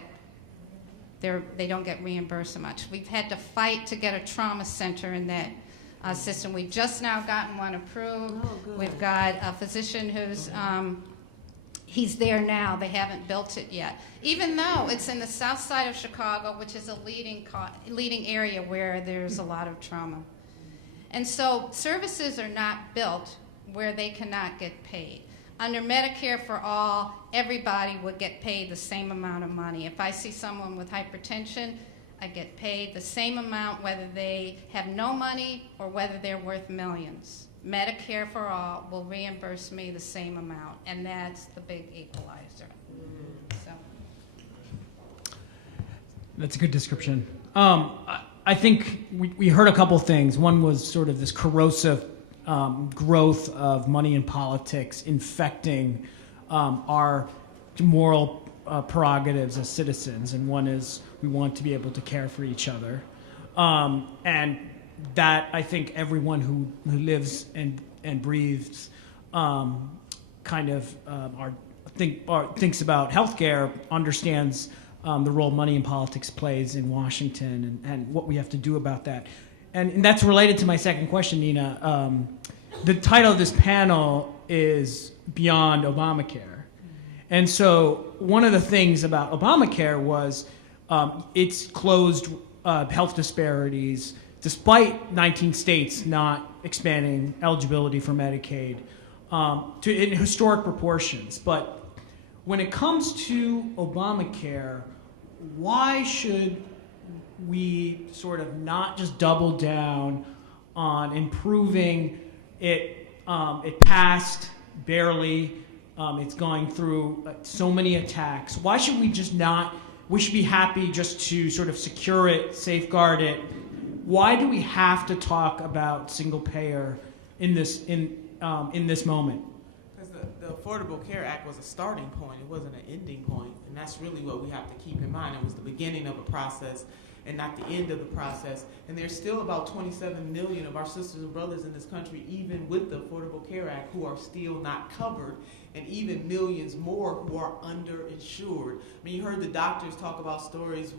reimbursed so much. We've had to fight to get a trauma center in that system. We've just now gotten one approved. We've got a physician who's, he's there now. They haven't built it yet. Even though it's in the south side of Chicago, which is a leading area where there's a lot of trauma. And so services are not built where they cannot get paid. Under Medicare for All, everybody would get paid the same amount of money. If I see someone with hypertension, I get paid the same amount whether they have no money or whether they're worth millions. Medicare for All will reimburse me the same amount, and that's the big equalizer. So. That's a good description. I think we heard a couple things. One was sort of this corrosive growth of money in politics infecting our moral prerogatives as citizens, and one is we want to be able to care for each other, and that I think everyone who lives and breathes thinks about healthcare understands the role money in politics plays in Washington and what we have to do about that. And that's related to my second question, Nina. The title of this panel is Beyond Obamacare. And so one of the things about Obamacare was it's closed health disparities, despite 19 states not expanding eligibility for Medicaid in historic proportions. But when it comes to Obamacare, why should we sort of not just double down on improving it? It passed barely. It's going through so many attacks. Why should we just not? We should be happy just to sort of secure it, safeguard it. Why do we have to talk about single payer in this moment? Because the Affordable Care Act was a starting point. It wasn't an ending point, and that's really what we have to keep in mind. It was the beginning of a process and not the end of the process. And there's still about 27 million of our sisters and brothers in this country, even with the Affordable Care Act, who are still not covered, and even millions more who are underinsured. I mean, you heard the doctors talk about stories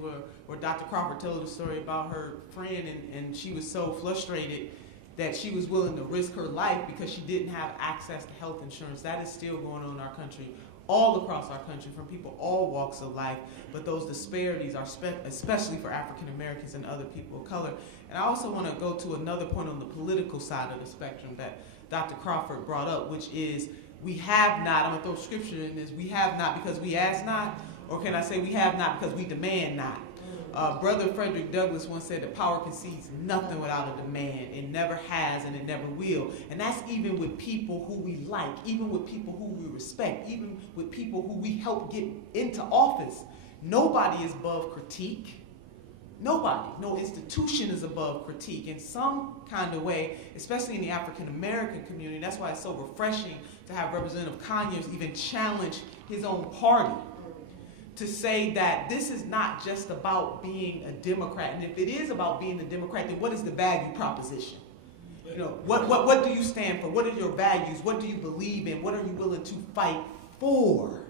where Dr. Crawford told a story about her friend, and she was so frustrated that she was willing to risk her life because she didn't have access to health insurance. That is still going on in our country, all across our country, from people all walks of life, but those disparities are especially for African Americans and other people of color. And I also want to go to another point on the political side of the spectrum that Dr. Crawford brought up, which is we have not, I'm going to throw scripture in this, we have not because we ask not, or can I say we have not because we demand not? Brother Frederick Douglass once said that power concedes nothing without a demand. It never has and it never will. And that's even with people who we like, even with people who we respect, even with people who we help get into office. Nobody is above critique. Nobody, no institution is above critique in some kind of way, especially in the African American community. That's why it's so refreshing to have Representative Conyers even challenge his own party to say that this is not just about being a Democrat. And if it is about being a Democrat, then what is the value proposition? You know, what do you stand for? What are your values? What do you believe in? What are you willing to fight for?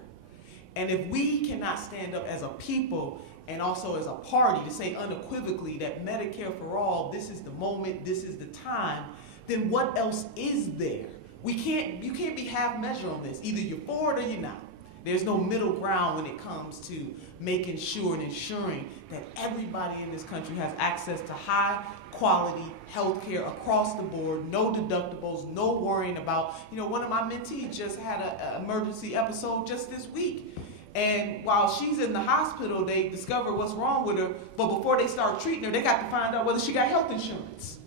And if we cannot stand up as a people and also as a party to say unequivocally that Medicare for all, this is the moment, this is the time, then what else is there? You can't be half measure on this. Either you're for it or you're not. There's no middle ground when it comes to making sure and ensuring that everybody in this country has access to high quality health care across the board, no deductibles, no worrying about, one of my mentees just had an emergency episode just this week. And while she's in the hospital, they discover what's wrong with her, but before they start treating her, they got to find out whether she got health insurance.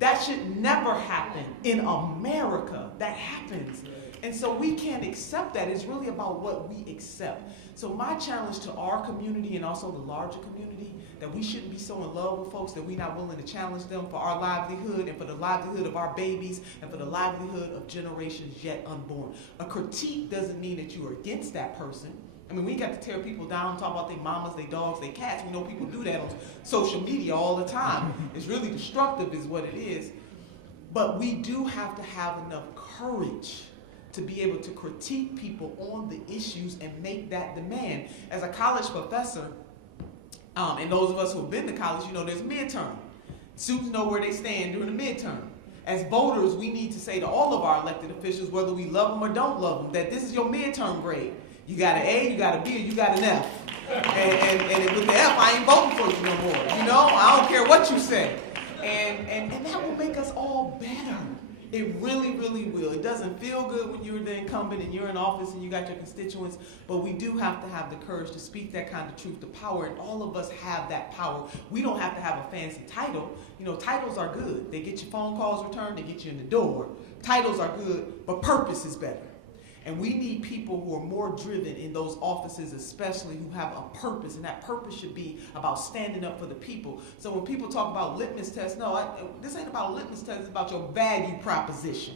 That should never happen in America. That happens. And so we can't accept that. It's really about what we accept. So my challenge to our community and also the larger community, that we shouldn't be so in love with folks that we're not willing to challenge them for our livelihood and for the livelihood of our babies and for the livelihood of generations yet unborn. A critique doesn't mean that you are against that person. I mean, we got to tear people down, talk about their mamas, their dogs, their cats. We know people do that on social media all the time. It's really destructive is what it is. But we do have to have enough courage to be able to critique people on the issues and make that demand. As a college professor, and those of us who have been to college, there's midterm. Students know where they stand during the midterm. As voters, we need to say to all of our elected officials, whether we love them or don't love them, that this is your midterm grade. You got an A, you got a B, or you got an F. And with the F, I ain't voting for you no more. I don't care what you say. And that will make us all better. It really, really will. It doesn't feel good when you're the incumbent and you're in office and you got your constituents, but we do have to have the courage to speak that kind of truth to power, and all of us have that power. We don't have to have a fancy title. Titles are good. They get your phone calls returned, they get you in the door. Titles are good, but purpose is better. And we need people who are more driven in those offices, especially who have a purpose, and that purpose should be about standing up for the people. So when people talk about litmus tests, this ain't about litmus tests, it's about your value proposition.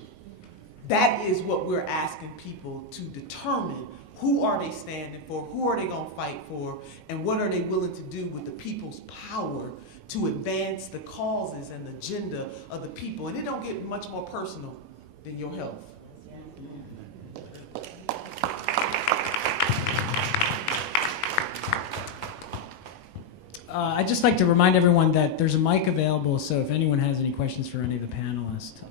That is what we're asking people to determine. Who are they standing for? Who are they going to fight for? And what are they willing to do with the people's power to advance the causes and the agenda of the people? And it don't get much more personal than your health. I'd just like to remind everyone that there's a mic available, so if anyone has any questions for any of the panelists.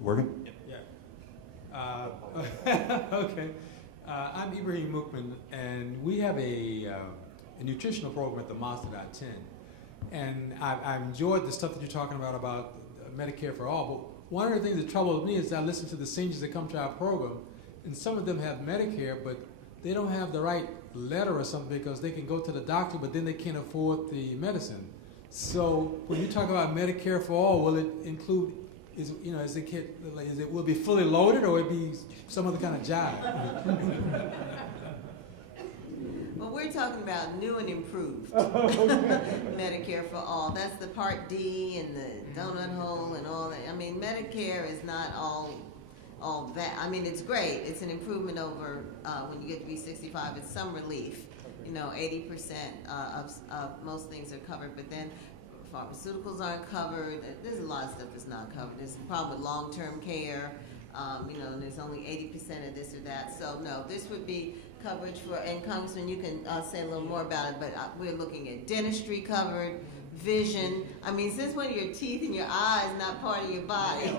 Working? Yeah. Okay. I'm Ibrahim Mukman, and we have a nutritional program at the Mazda.10. And I enjoyed the stuff that you're talking about Medicare for all. But one of the things that troubles me is I listen to the seniors that come to our program, and some of them have Medicare, but they don't have the right letter or something because they can go to the doctor, but then they can't afford the medicine. So when you talk about Medicare for all, will it include, will it be fully loaded, or will it be some other kind of jive? Well, we're talking about new and improved Medicare for all. That's the Part D and the donut hole and all that. I mean, Medicare is not all that. I mean, it's great. It's an improvement over when you get to be 65. It's some relief. 80% of most things are covered, but then pharmaceuticals aren't covered. There's a lot of stuff that's not covered. There's a problem with long-term care. And there's only 80% of this or that. So no, this would be coverage for, and Congressman, you can say a little more about it, but we're looking at dentistry covered, vision. I mean, since when are your teeth and your eyes not part of your body?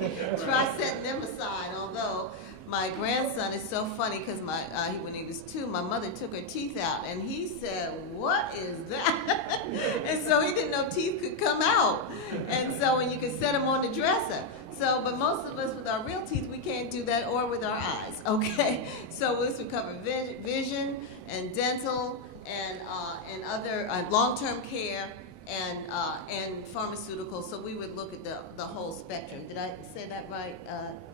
Try setting them aside, although my grandson is so funny because when he was 2, my mother took her teeth out, and he said, "What is that?" And so he didn't know teeth could come out. And so, and you could set them on the dresser. So, but most of us with our real teeth, we can't do that, or with our eyes, okay? So this would cover vision and dental and other long-term care and pharmaceuticals. So we would look at the whole spectrum. Did I say that right?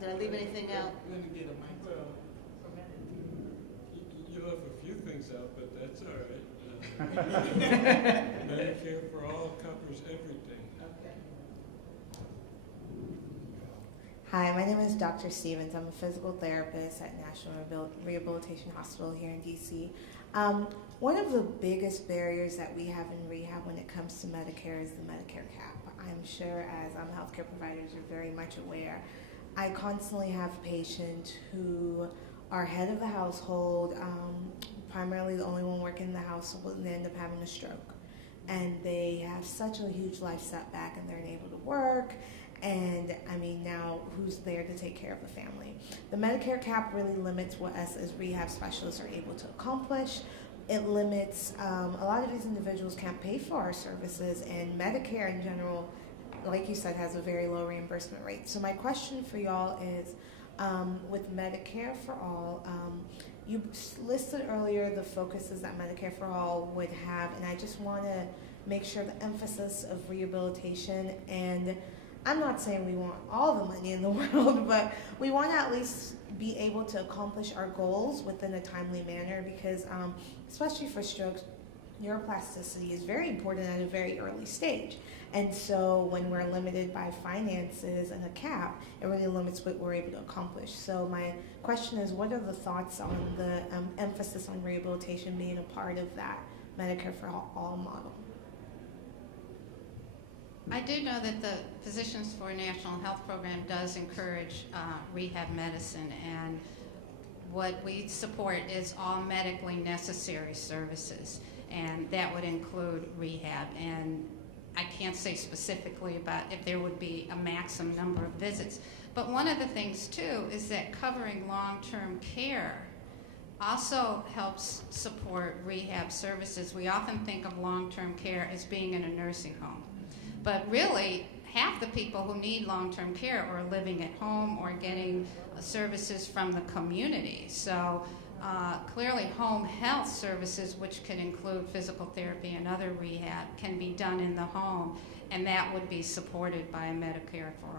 Did I leave anything out? You left a few things out, but that's all right. Medicare for all covers everything. Hi, my name is Dr. Stevens. I'm a physical therapist at National Rehabilitation Hospital here in DC. One of the biggest barriers that we have in rehab when it comes to Medicare is the Medicare cap. I'm sure as healthcare providers are very much aware. I constantly have patients who are head of the household, primarily the only one working in the household, and they end up having a stroke. And they have such a huge life setback, and they're unable to work. And I mean, now who's there to take care of the family? The Medicare cap really limits what us as rehab specialists are able to accomplish. It limits, a lot of these individuals can't pay for our services, and Medicare in general, like you said, has a very low reimbursement rate. So my question for y'all is, with Medicare for All, you listed earlier the focuses that Medicare for All would have, and I just want to make sure the emphasis of rehabilitation, and I'm not saying we want all the money in the world, but we want to at least be able to accomplish our goals within a timely manner, because especially for strokes, neuroplasticity is very important at a very early stage. And so when we're limited by finances and a cap, it really limits what we're able to accomplish. So my question is, what are the thoughts on the emphasis on rehabilitation being a part of that Medicare for All model? I do know that the Physicians for a National Health Program does encourage rehab medicine, and what we support is all medically necessary services, and that would include rehab. And I can't say specifically about if there would be a maximum number of visits, but one of the things too is that covering long-term care also helps support rehab services. We often think of long-term care as being in a nursing home, but really half the people who need long-term care are living at home or getting services from the community. So clearly home health services, which can include physical therapy and other rehab, can be done in the home, and that would be supported by Medicare for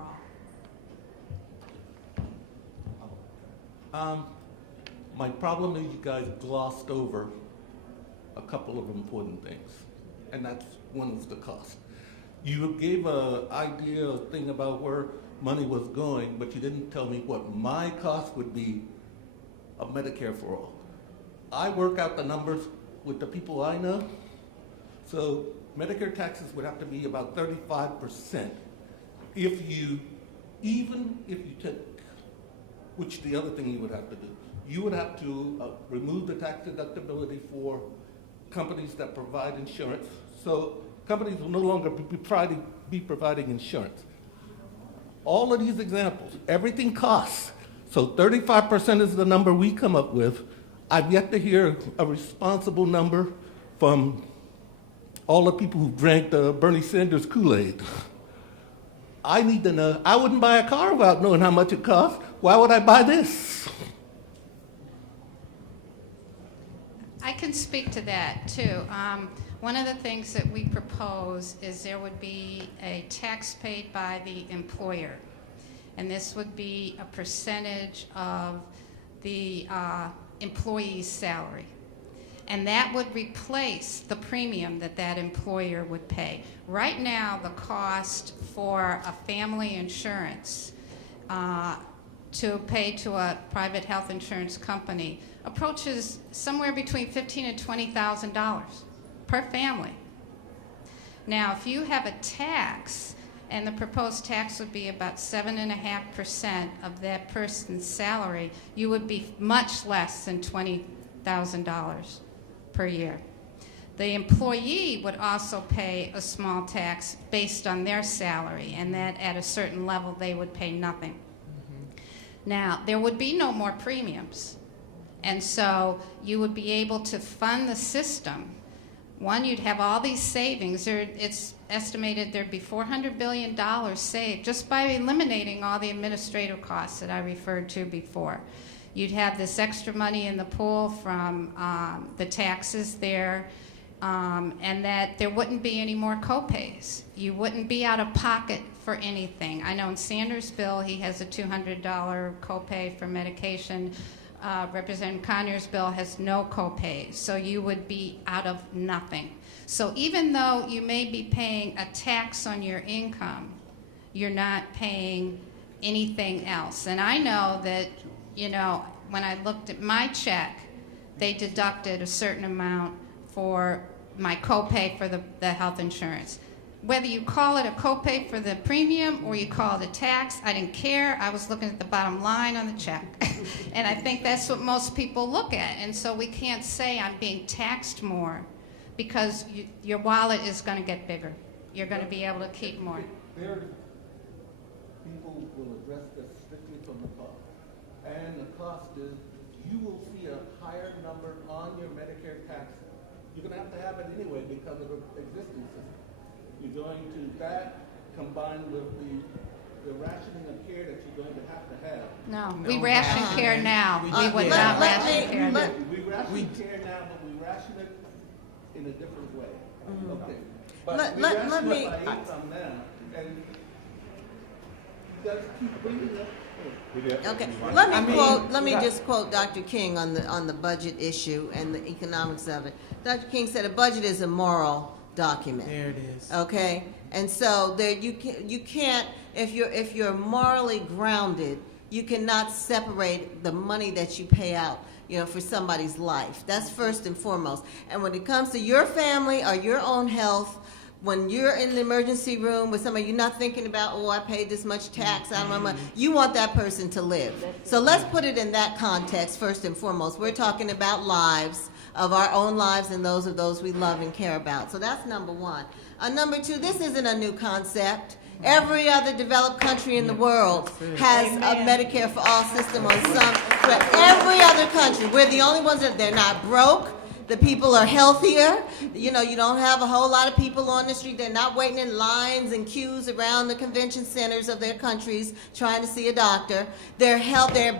All. My problem is you guys glossed over a couple of important things, and that's one is the cost. You gave an idea, a thing about where money was going, but you didn't tell me what my cost would be of Medicare for All. I work out the numbers with the people I know, so Medicare taxes would have to be about 35% even if you took, which the other thing you would have to do, you would have to remove the tax deductibility for companies that provide insurance. So companies will no longer be providing insurance. All of these examples, everything costs. So 35% is the number we come up with. I've yet to hear a responsible number from all the people who drank the Bernie Sanders Kool-Aid. I need to know. I wouldn't buy a car without knowing how much it costs. Why would I buy this? I can speak to that too. One of the things that we propose is there would be a tax paid by the employer, and this would be a percentage of the employee's salary. And that would replace the premium that that employer would pay. Right now, the cost for a family insurance to pay to a private health insurance company approaches somewhere between $15,000 and $20,000 per family. Now, if you have a tax, and the proposed tax would be about 7.5% of that person's salary, you would be much less than $20,000 per year. The employee would also pay a small tax based on their salary, and that at a certain level they would pay nothing. Now, there would be no more premiums, and so you would be able to fund the system. One, you'd have all these savings. It's estimated there'd be $400 billion saved just by eliminating all the administrative costs that I referred to before. You'd have this extra money in the pool from the taxes there, and that there wouldn't be any more co-pays. You wouldn't be out of pocket for anything. I know in Sanders' bill, he has a $200 co-pay for medication. Representative Conyers' bill has no co-pays, so you would be out of nothing. So even though you may be paying a tax on your income, you're not paying anything else. And I know that, you know, when I looked at my check, they deducted a certain amount for my copay for the health insurance. Whether you call it a copay for the premium or you call it a tax, I didn't care. I was looking at the bottom line on the check. And I think that's what most people look at. And so we can't say I'm being taxed more, because your wallet is going to get bigger. You're going to be able to keep more. people will address this strictly from the cost. And the cost is, you will see a higher number on your Medicare tax. You're going to have it anyway because of the existing system. You're going to, that combined with the rationing of care that you're going to have. No, we ration care now. We would let- not let ration me- care now. let- We ration care now, but we ration it in a different way. Okay. But Let- we let- ration let it me- by income now, and you guys keep bringing it up. Okay, let me that- just quote Dr. King on the budget issue and the economics of it. Dr. King said a budget is a moral document. There it is. Okay, and so there you can't if you're morally grounded, you cannot separate the money that you pay out, for somebody's life. That's first and foremost. And when it comes to your family or your own health, when you're in the emergency room with somebody, you're not thinking about, oh, I paid this much tax, I don't know money. You want that person to live. So let's put it in that context first and foremost. We're talking about lives, of our own lives and those of those we love and care about. So that's number one. Number two, this isn't a new concept. Every other developed country in the world has a Medicare for all system on some, but every other country, we're the only ones they're not broke. The people are healthier. You don't have a whole lot of people on the street. They're not waiting in lines and queues around the convention centers of their countries trying to see a doctor. They're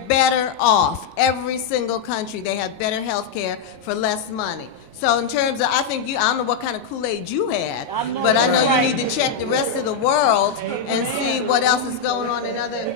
better off. Every single country, they have better health care for less money. So in terms of, I don't know what kind of Kool-Aid you had, but I know you need to check the rest of the world and see what else is going on in other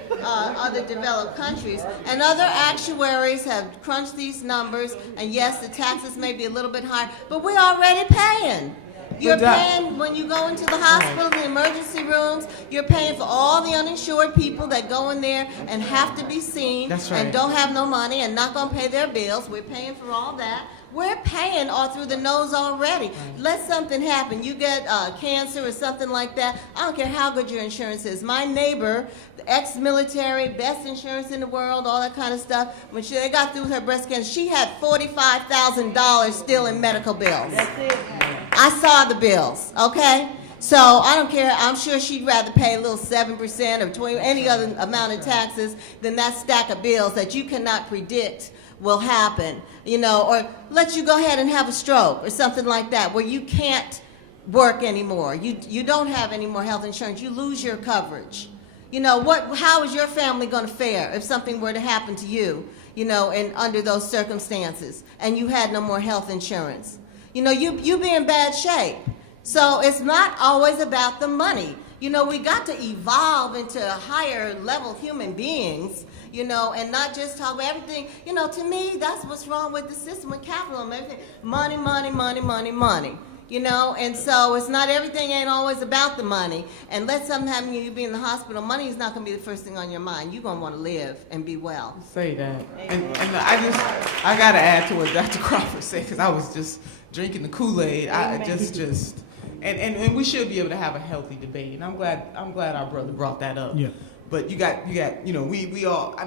developed countries. And other actuaries have crunched these numbers, and yes, the taxes may be a little bit higher, but we're already paying. You're paying when you go into the hospital, the emergency rooms, you're paying for all the uninsured people that go in there and have to be seen and don't have no money and not going to pay their bills. We're paying for all that. We're paying all through the nose already. Let something happen. You get cancer or something like that. I don't care how good your insurance is. My neighbor, the ex-military, best insurance in the world, all that kind of stuff, when they got through with her breast cancer, she had $45,000 still in medical bills. That's it. I saw the bills, okay? So I don't care. I'm sure she'd rather pay a little 7% or 20%, any other amount of taxes than that stack of bills that you cannot predict will happen, or let you go ahead and have a stroke or something like that where you can't work anymore. You don't have any more health insurance. You lose your coverage. How is your family going to fare if something were to happen to you, and under those circumstances and you had no more health insurance? You be in bad shape. So it's not always about the money. We got to evolve into higher level human beings, and not just talk about everything. To me, that's what's wrong with the system, with capitalism. Everything, money, money, money, money, money. And so it's not, everything ain't always about the money. And let something happen to you be in the hospital, money is not going to be the first thing on your mind. You're going to want to live and be well. Say that. And I got to add to what Dr. Crawford said, because I was just drinking the Kool-Aid. And we should be able to have a healthy debate. And I'm glad our brother brought that up. Yeah. But you got, we all,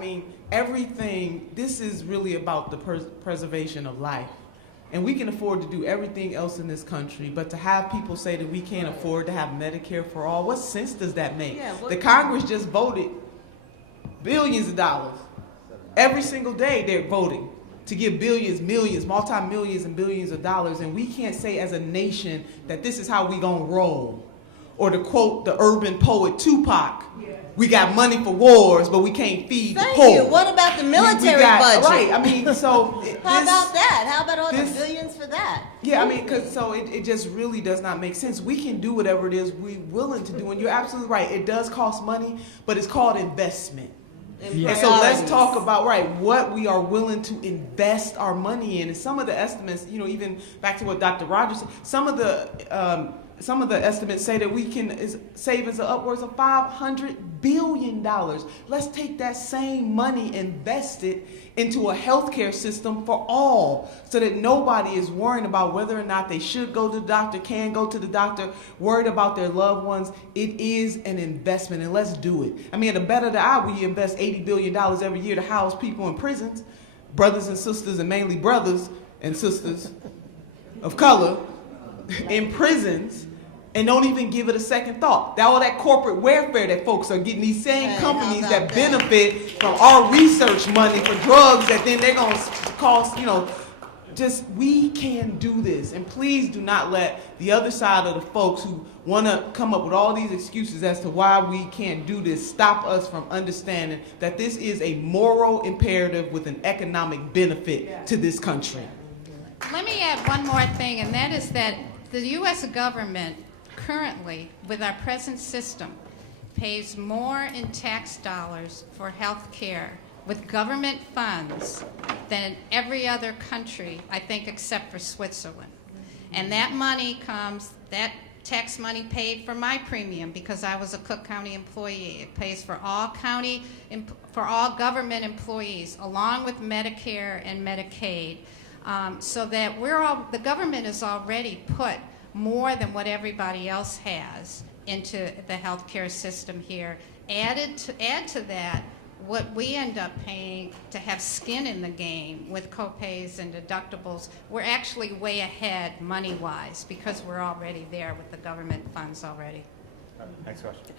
everything, this is really about the preservation of life. And we can afford to do everything else in this country, but to have people say that we can't afford to have Medicare for all, what sense does that make? Yeah, the Congress just voted billions of dollars. Every single day they're voting to give billions, millions, multi-millions and billions of dollars, and we can't say as a nation that this is how we gonna roll. Or to quote the urban poet Tupac, we got money for wars, but we can't feed the poor. Thank you. What about the military budget? Right, so... How about that? How about all the billions for that? Yeah, it just really does not make sense. We can do whatever it is we're willing to do, and you're absolutely right. It does cost money, but it's called investment. Yeah. And so let's talk about, what we are willing to invest our money in. And some of the estimates, even back to what Dr. Rogers said, some of the estimates say that we can save as upwards of $500 billion. Let's take that same money, invest it into a healthcare system for all, so that nobody is worrying about whether or not they should go to the doctor, can go to the doctor, worried about their loved ones. It is an investment, and let's do it. At the better the eye, we invest $80 billion every year to house people in prisons, brothers and sisters, and mainly brothers and sisters of color in prisons. and don't even give it a second thought. All that corporate welfare that folks are getting, these same companies that benefit from our research money for drugs that then they're going to cost, just, we can do this. And please do not let the other side of the folks who want to come up with all these excuses as to why we can't do this stop us from understanding that this is a moral imperative with an economic benefit to this country. Let me add one more thing, and that is that the U.S. government currently, with our present system, pays more in tax dollars for health care with government funds than every other country, I think, except for Switzerland. And that money comes, that tax money paid for my premium because I was a Cook County employee. It pays for all government employees, along with Medicare and Medicaid, so that the government has already put more than what everybody else has into the healthcare system here. Add to that what we end up paying to have skin in the game with copays and deductibles. We're actually way ahead money-wise because we're already there with the government funds already. Next question.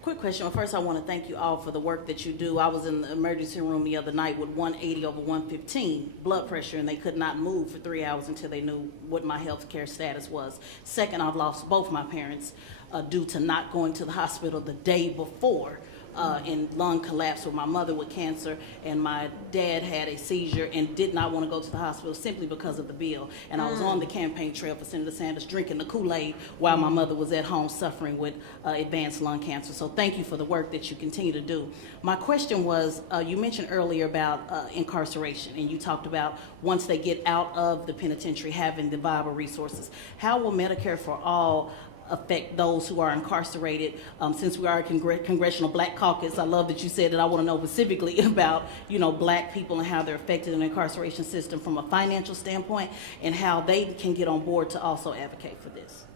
Quick question. Well, first, I want to thank you all for the work that you do. I was in the emergency room the other night with 180/115 blood pressure, and they could not move for 3 hours until they knew what my health care status was. Second, I've lost both my parents due to not going to the hospital the day before. In lung collapse with my mother with cancer, and my dad had a seizure and did not want to go to the hospital simply because of the bill. And I was on the campaign trail for Senator Sanders drinking the Kool-Aid while my mother was at home suffering with advanced lung cancer. So thank you for the work that you continue to do. My question was, you mentioned earlier about incarceration, and you talked about once they get out of the penitentiary having the viable resources. How will Medicare for All affect those who are incarcerated? Since we are a Congressional Black Caucus, I love that you said that. I want to know specifically about, black people and how they're affected in the incarceration system from a financial standpoint, and how they can get on board to also advocate for this.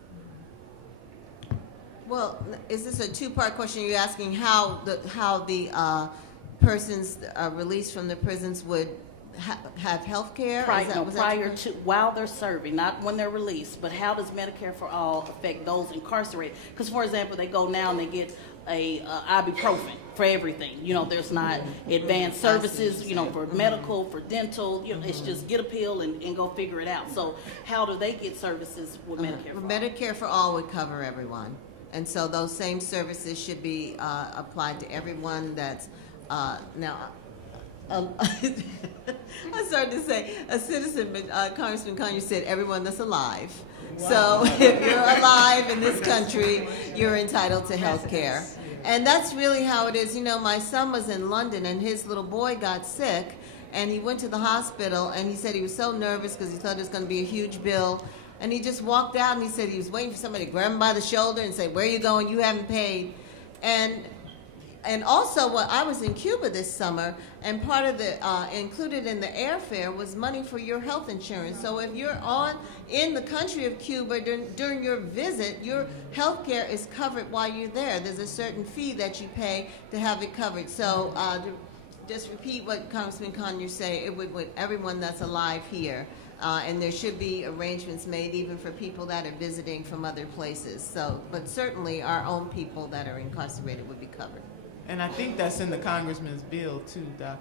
Well, is this a two-part question? You're asking how the persons released from the prisons would have health care? While they're serving, not when they're released, but how does Medicare for All affect those incarcerated? Because, for example, they go now and they get a ibuprofen for everything. There's not advanced services, for medical, for dental. It's just get a pill and go figure it out. So how do they get services with Medicare for All? Medicare for All would cover everyone. And so those same services should be applied to everyone that's now. I started to say, a citizen, but Congressman Conyers said everyone that's alive. Wow. So if you're alive in this country, you're entitled to health care. And that's really how it is. My son was in London and his little boy got sick, and he went to the hospital, and he said he was so nervous because he thought it was going to be a huge bill. And he just walked out, and he said he was waiting for somebody to grab him by the shoulder and say, "Where are you going? You haven't paid." And also, I was in Cuba this summer, and part of the included in the airfare was money for your health insurance. So if you're in the country of Cuba during your visit, your health care is covered while you're there. There's a certain fee that you pay to have it covered. So just repeat what Congressman Conyers say. It would with everyone that's alive here. And there should be arrangements made even for people that are visiting from other places. But certainly our own people that are incarcerated would be covered. And I think that's in the Congressman's bill too, Doc,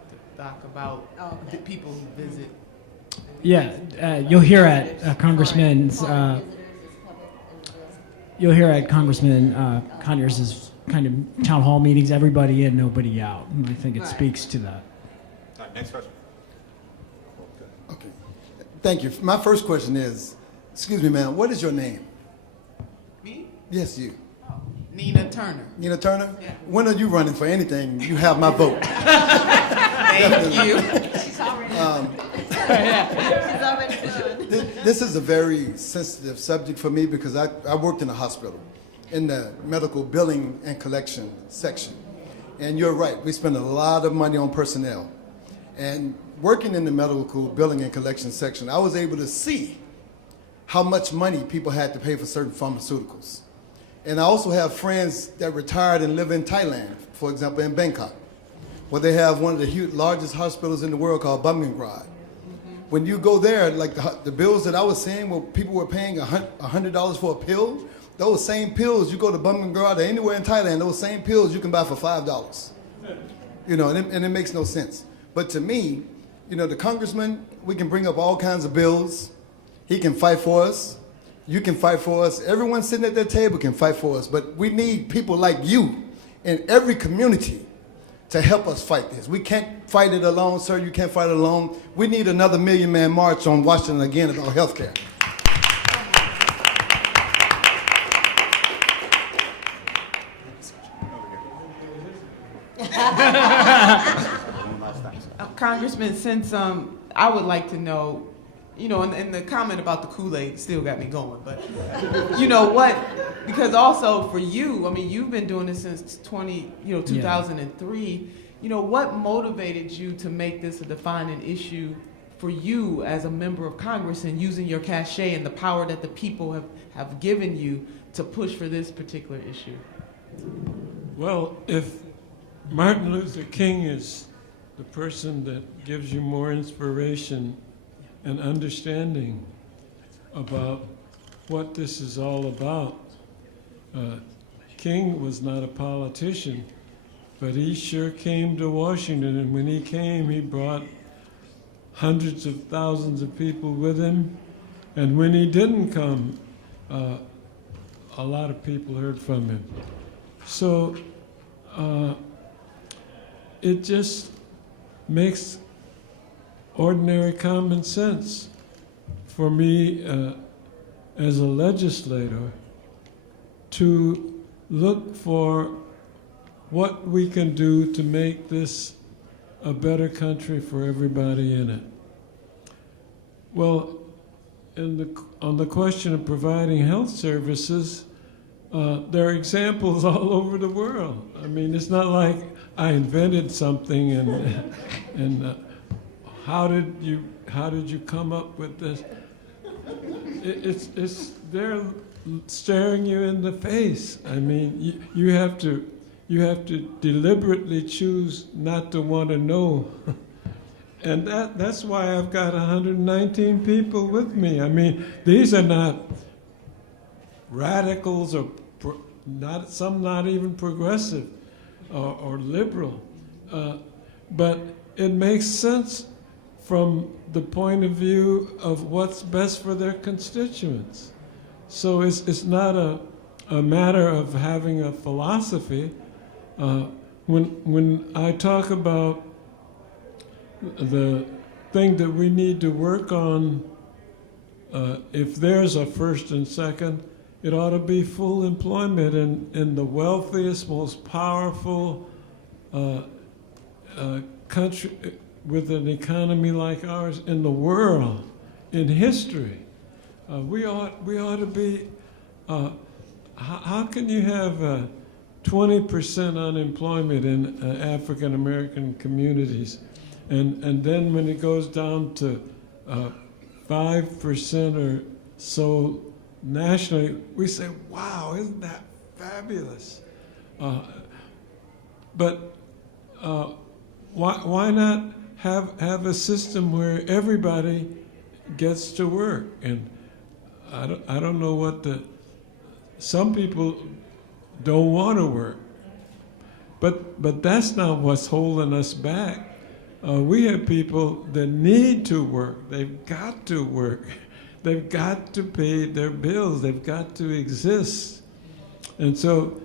about the people who visit. Yeah, you'll hear at Congressman Conyers' kind of town hall meetings, everybody in, nobody out. And I think it speaks to that. All right, next question. Okay. Thank you. My first question is, excuse me, ma'am, what is your name? Me? Yes, you. Nina Turner. Nina Turner? Yeah. When are you running for anything? You have my vote. Thank you. She's already This is a very sensitive subject for me because I worked in a hospital in the medical billing and collection section. And you're right, we spend a lot of money on personnel. And working in the medical billing and collection section, I was able to see how much money people had to pay for certain pharmaceuticals. And I also have friends that retired and live in Thailand, for example, in Bangkok, where they have one of the largest hospitals in the world called Bumrungrad. When you go there, like the bills that I was seeing where people were paying $100 for a pill, Those same pills, you go to Bumgarner or anywhere in Thailand, those same pills you can buy for $5. You know, and it makes no sense. But to me, you know, the congressman, we can bring up all kinds of bills. He can fight for us. You can fight for us. Everyone sitting at that table can fight for us. But we need people like you in every community to help us fight this. We can't fight it alone, sir. You can't fight it alone. We need another Million Man March on Washington again about health care. Congressman, since I would like to know, you know, and the comment about the Kool-Aid still got me going, but you know what? Because also for you, I mean, you've been doing this since 2003. You know, what motivated you to make this a defining issue for you as a member of Congress and using your cachet and the power that the people have given you to push for this particular issue? Well, if Martin Luther King is the person that gives you more inspiration and understanding about what this is all about. King was not a politician, but he sure came to Washington, and when he came, he brought hundreds of thousands of people with him, and when he didn't come, a lot of people heard from him. So it just makes ordinary common sense for me as a legislator to look for what we can do to make this a better country for everybody in it. Well, on the question of providing health services, there are examples all over the world. I mean, it's not like I invented something and how did you come up with this? It's they're staring you in the face. I mean, you have to deliberately choose not to want to know. And that's why I've got 119 people with me. I mean, these are not radicals or not even progressive or liberal, but it makes sense from the point of view of what's best for their constituents. So it's not a matter of having a philosophy. When I talk about the thing that we need to work on, if there's a first and second, it ought to be full employment in the wealthiest, most powerful country with an economy like ours in the world, in history. We ought to be. How can you have 20% unemployment in African American communities, and then when it goes down to 5% or so nationally, we say, "Wow, isn't that fabulous?" But why not have a system where everybody gets to work? And I don't know what some people don't want to work, but that's not what's holding us back. We have people that need to work. They've got to work. They've got to pay their bills. They've got to exist. And so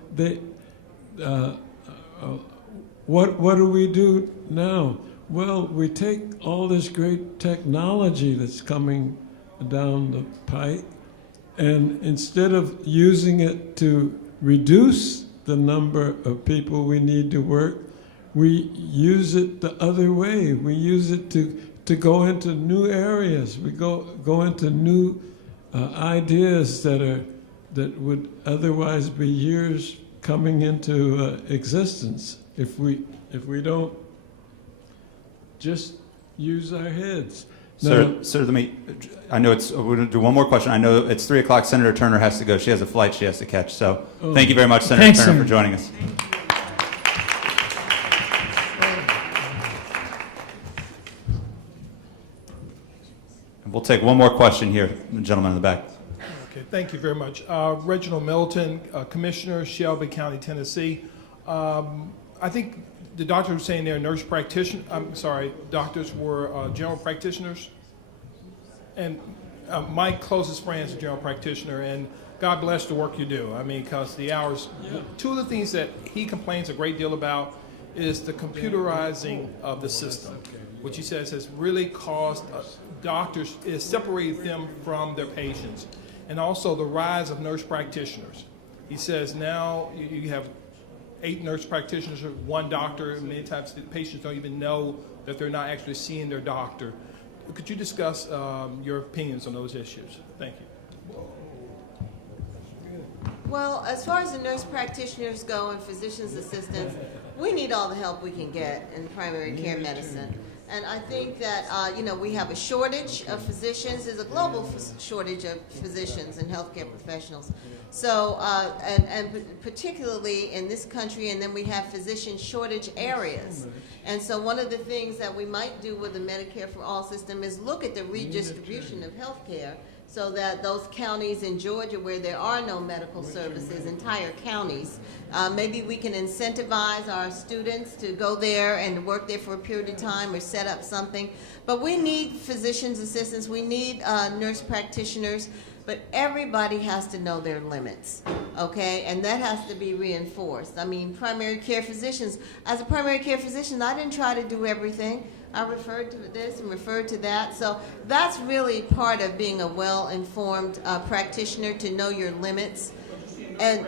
what do we do now? Well, we take all this great technology that's coming down the pike, and instead of using it to reduce the number of people we need to work, we use it the other way. We use it to go into new areas. We go into new ideas that would otherwise be years coming into existence if we don't just use our heads. Sir, let me, I know we're going to do one more question. I know it's 3 o'clock. Senator Turner has to go. She has a flight she has to catch. So thank you very much, Senator Turner, for joining us. And we'll take one more question here, the gentleman in the back. Okay, thank you very much. Reginald Milton, Commissioner, Shelby County, Tennessee. I think the doctor was saying they're nurse practitioners. I'm sorry, doctors were general practitioners. And my closest friend is a general practitioner, and God bless the work you do. I mean, because the hours. Yeah. Two of the things that he complains a great deal about is the computerizing of the system, which he says has really caused doctors, it separated them from their patients. And also the rise of nurse practitioners. He says now you have 8 nurse practitioners or 1 doctor, and many times the patients don't even know that they're not actually seeing their doctor. Could you discuss your opinions on those issues? Thank you. Well, as far as the nurse practitioners go and physician's assistants, we need all the help we can get in primary care medicine. And I think that, we have a shortage of physicians. There's a global shortage of physicians and healthcare professionals. So, and particularly in this country, and then we have physician shortage areas. And so one of the things that we might do with the Medicare for All system is look at the redistribution of healthcare, so that those counties in Georgia where there are no medical services, entire counties, maybe we can incentivize our students to go there and work there for a period of time or set up something. But we need physicians' assistants, we need nurse practitioners, but everybody has to know their limits, okay? And that has to be reinforced. I mean, primary care physicians, as a primary care physician, I didn't try to do everything. I referred to this and referred to that. So that's really part of being a well-informed practitioner, to know your limits. And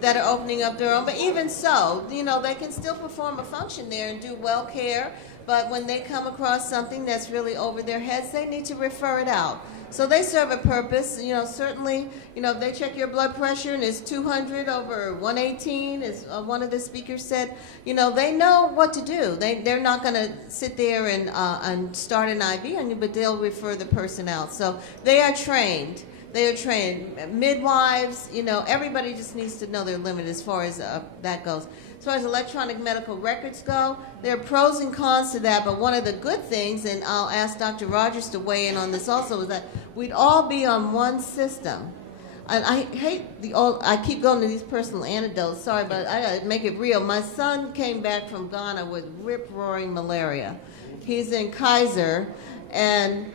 that are opening up their own. But even so, they can still perform a function there and do well care. But when they come across something that's really over their heads, they need to refer it out. So they serve a purpose. Certainly, if they check your blood pressure and it's 200 over 118, as one of the speakers said, they know what to do. They're not going to sit there and start an IV on you, but they'll refer the person out. So they are trained. They are trained. Midwives, everybody just needs to know their limit as far as that goes. As far as electronic medical records go, there are pros and cons to that, but one of the good things, and I'll ask Dr. Rogers to weigh in on this also, is that we'd all be on one system. And I hate I keep going to these personal anecdotes, sorry, but I gotta make it real. My son came back from Ghana with rip-roaring malaria. He's in Kaiser, and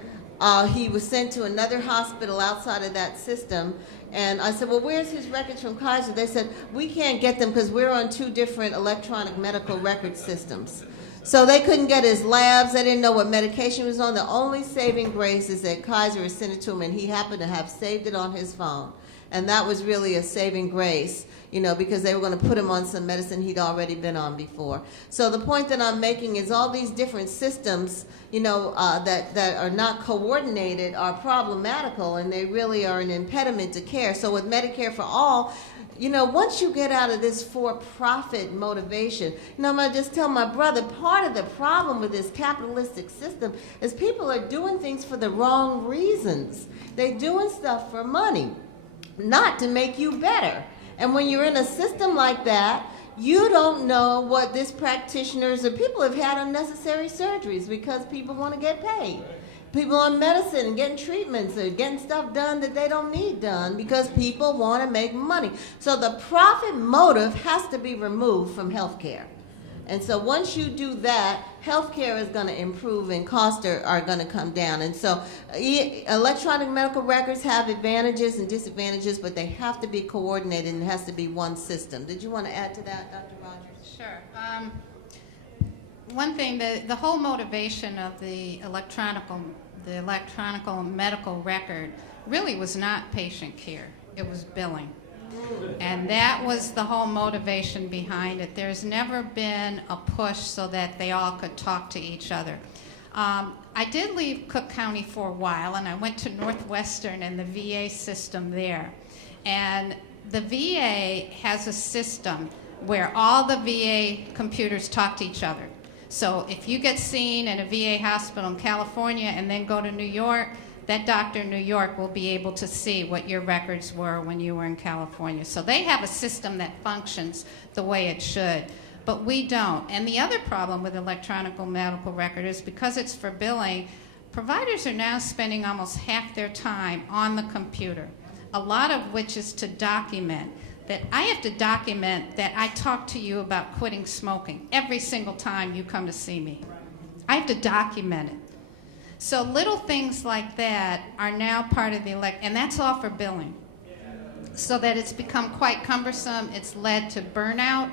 he was sent to another hospital outside of that system. And I said, well, where's his records from Kaiser? They said, we can't get them because we're on 2 different electronic medical record systems. So they couldn't get his labs. They didn't know what medication he was on. The only saving grace is that Kaiser had sent it to him, and he happened to have saved it on his phone. And that was really a saving grace, because they were going to put him on some medicine he'd already been on before. So the point that I'm making is all these different systems, that are not coordinated are problematical, and they really are an impediment to care. So with Medicare for All, once you get out of this for-profit motivation, I'm going to just tell my brother, part of the problem with this capitalistic system is people are doing things for the wrong reasons. They're doing stuff for money, not to make you better. And when you're in a system like that, you don't know what this practitioners, or people have had unnecessary surgeries because people want to get paid. People on medicine and getting treatments or getting stuff done that they don't need done because people want to make money. So the profit motive has to be removed from healthcare. And so once you do that, healthcare is going to improve and costs are going to come down. And so electronic medical records have advantages and disadvantages, but they have to be coordinated, and it has to be one system. Did you want to add to that, Dr. Rogers? Sure. One thing, the whole motivation of the electronic medical record really was not patient care. It was billing. And that was the whole motivation behind it. There's never been a push so that they all could talk to each other. I did leave Cook County for a while, and I went to Northwestern and the VA system there. And the VA has a system where all the VA computers talk to each other. So if you get seen in a VA hospital in California and then go to New York, that doctor in New York will be able to see what your records were when you were in California. So they have a system that functions the way it should, but we don't. And the other problem with electronic medical record is because it's for billing, Providers are now spending almost half their time on the computer, a lot of which is to document. That I have to document that I talk to you about quitting smoking every single time you come to see me. I have to document it. So little things like that are now part of the and that's all for billing. So that it's become quite cumbersome. It's led to burnout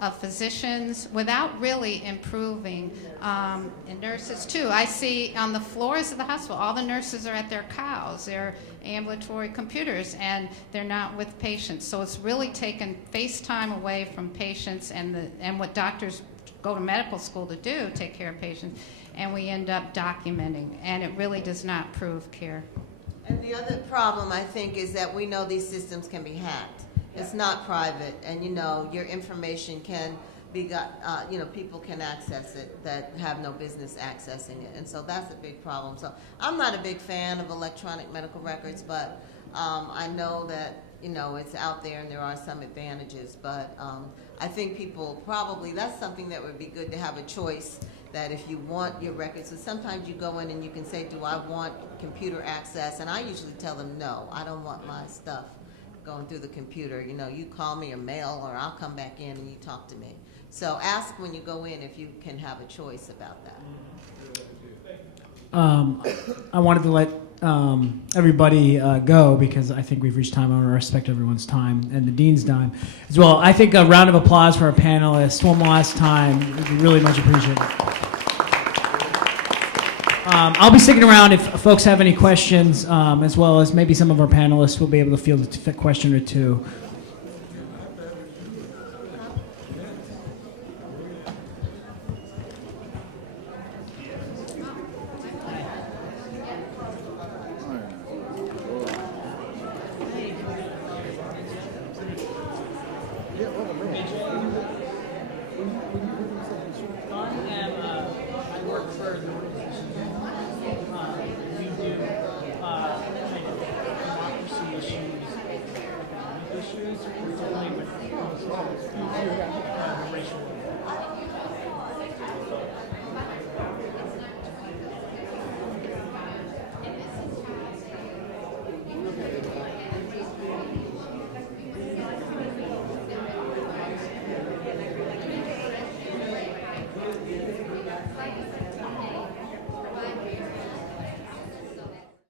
of physicians without really improving, and nurses too. I see on the floors of the hospital, all the nurses are at their cows, their ambulatory computers, and they're not with patients. So it's really taken face time away from patients and what doctors go to medical school to do, take care of patients, and we end up documenting, and it really does not prove care. And the other problem, I think, is that we know these systems can be hacked. It's not private, and you know, your information can be got, people can access it that have no business accessing it, and so that's a big problem. So I'm not a big fan of electronic medical records, but I know that, it's out there and there are some advantages, but I think people probably, that's something that would be good to have a choice, that if you want your records, so sometimes you go in and you can say, do I want computer access? And I usually tell them, no, I don't want my stuff going through the computer. You call me or mail, or I'll come back in and you talk to me. So ask when you go in if you can have a choice about that. I wanted to let everybody go because I think we've reached time. I want to respect everyone's time and the dean's time as well. I think a round of applause for our panelists one last time would be really much appreciated. I'll be sticking around if folks have any questions, as well as maybe some of our panelists will be able to field a question or two.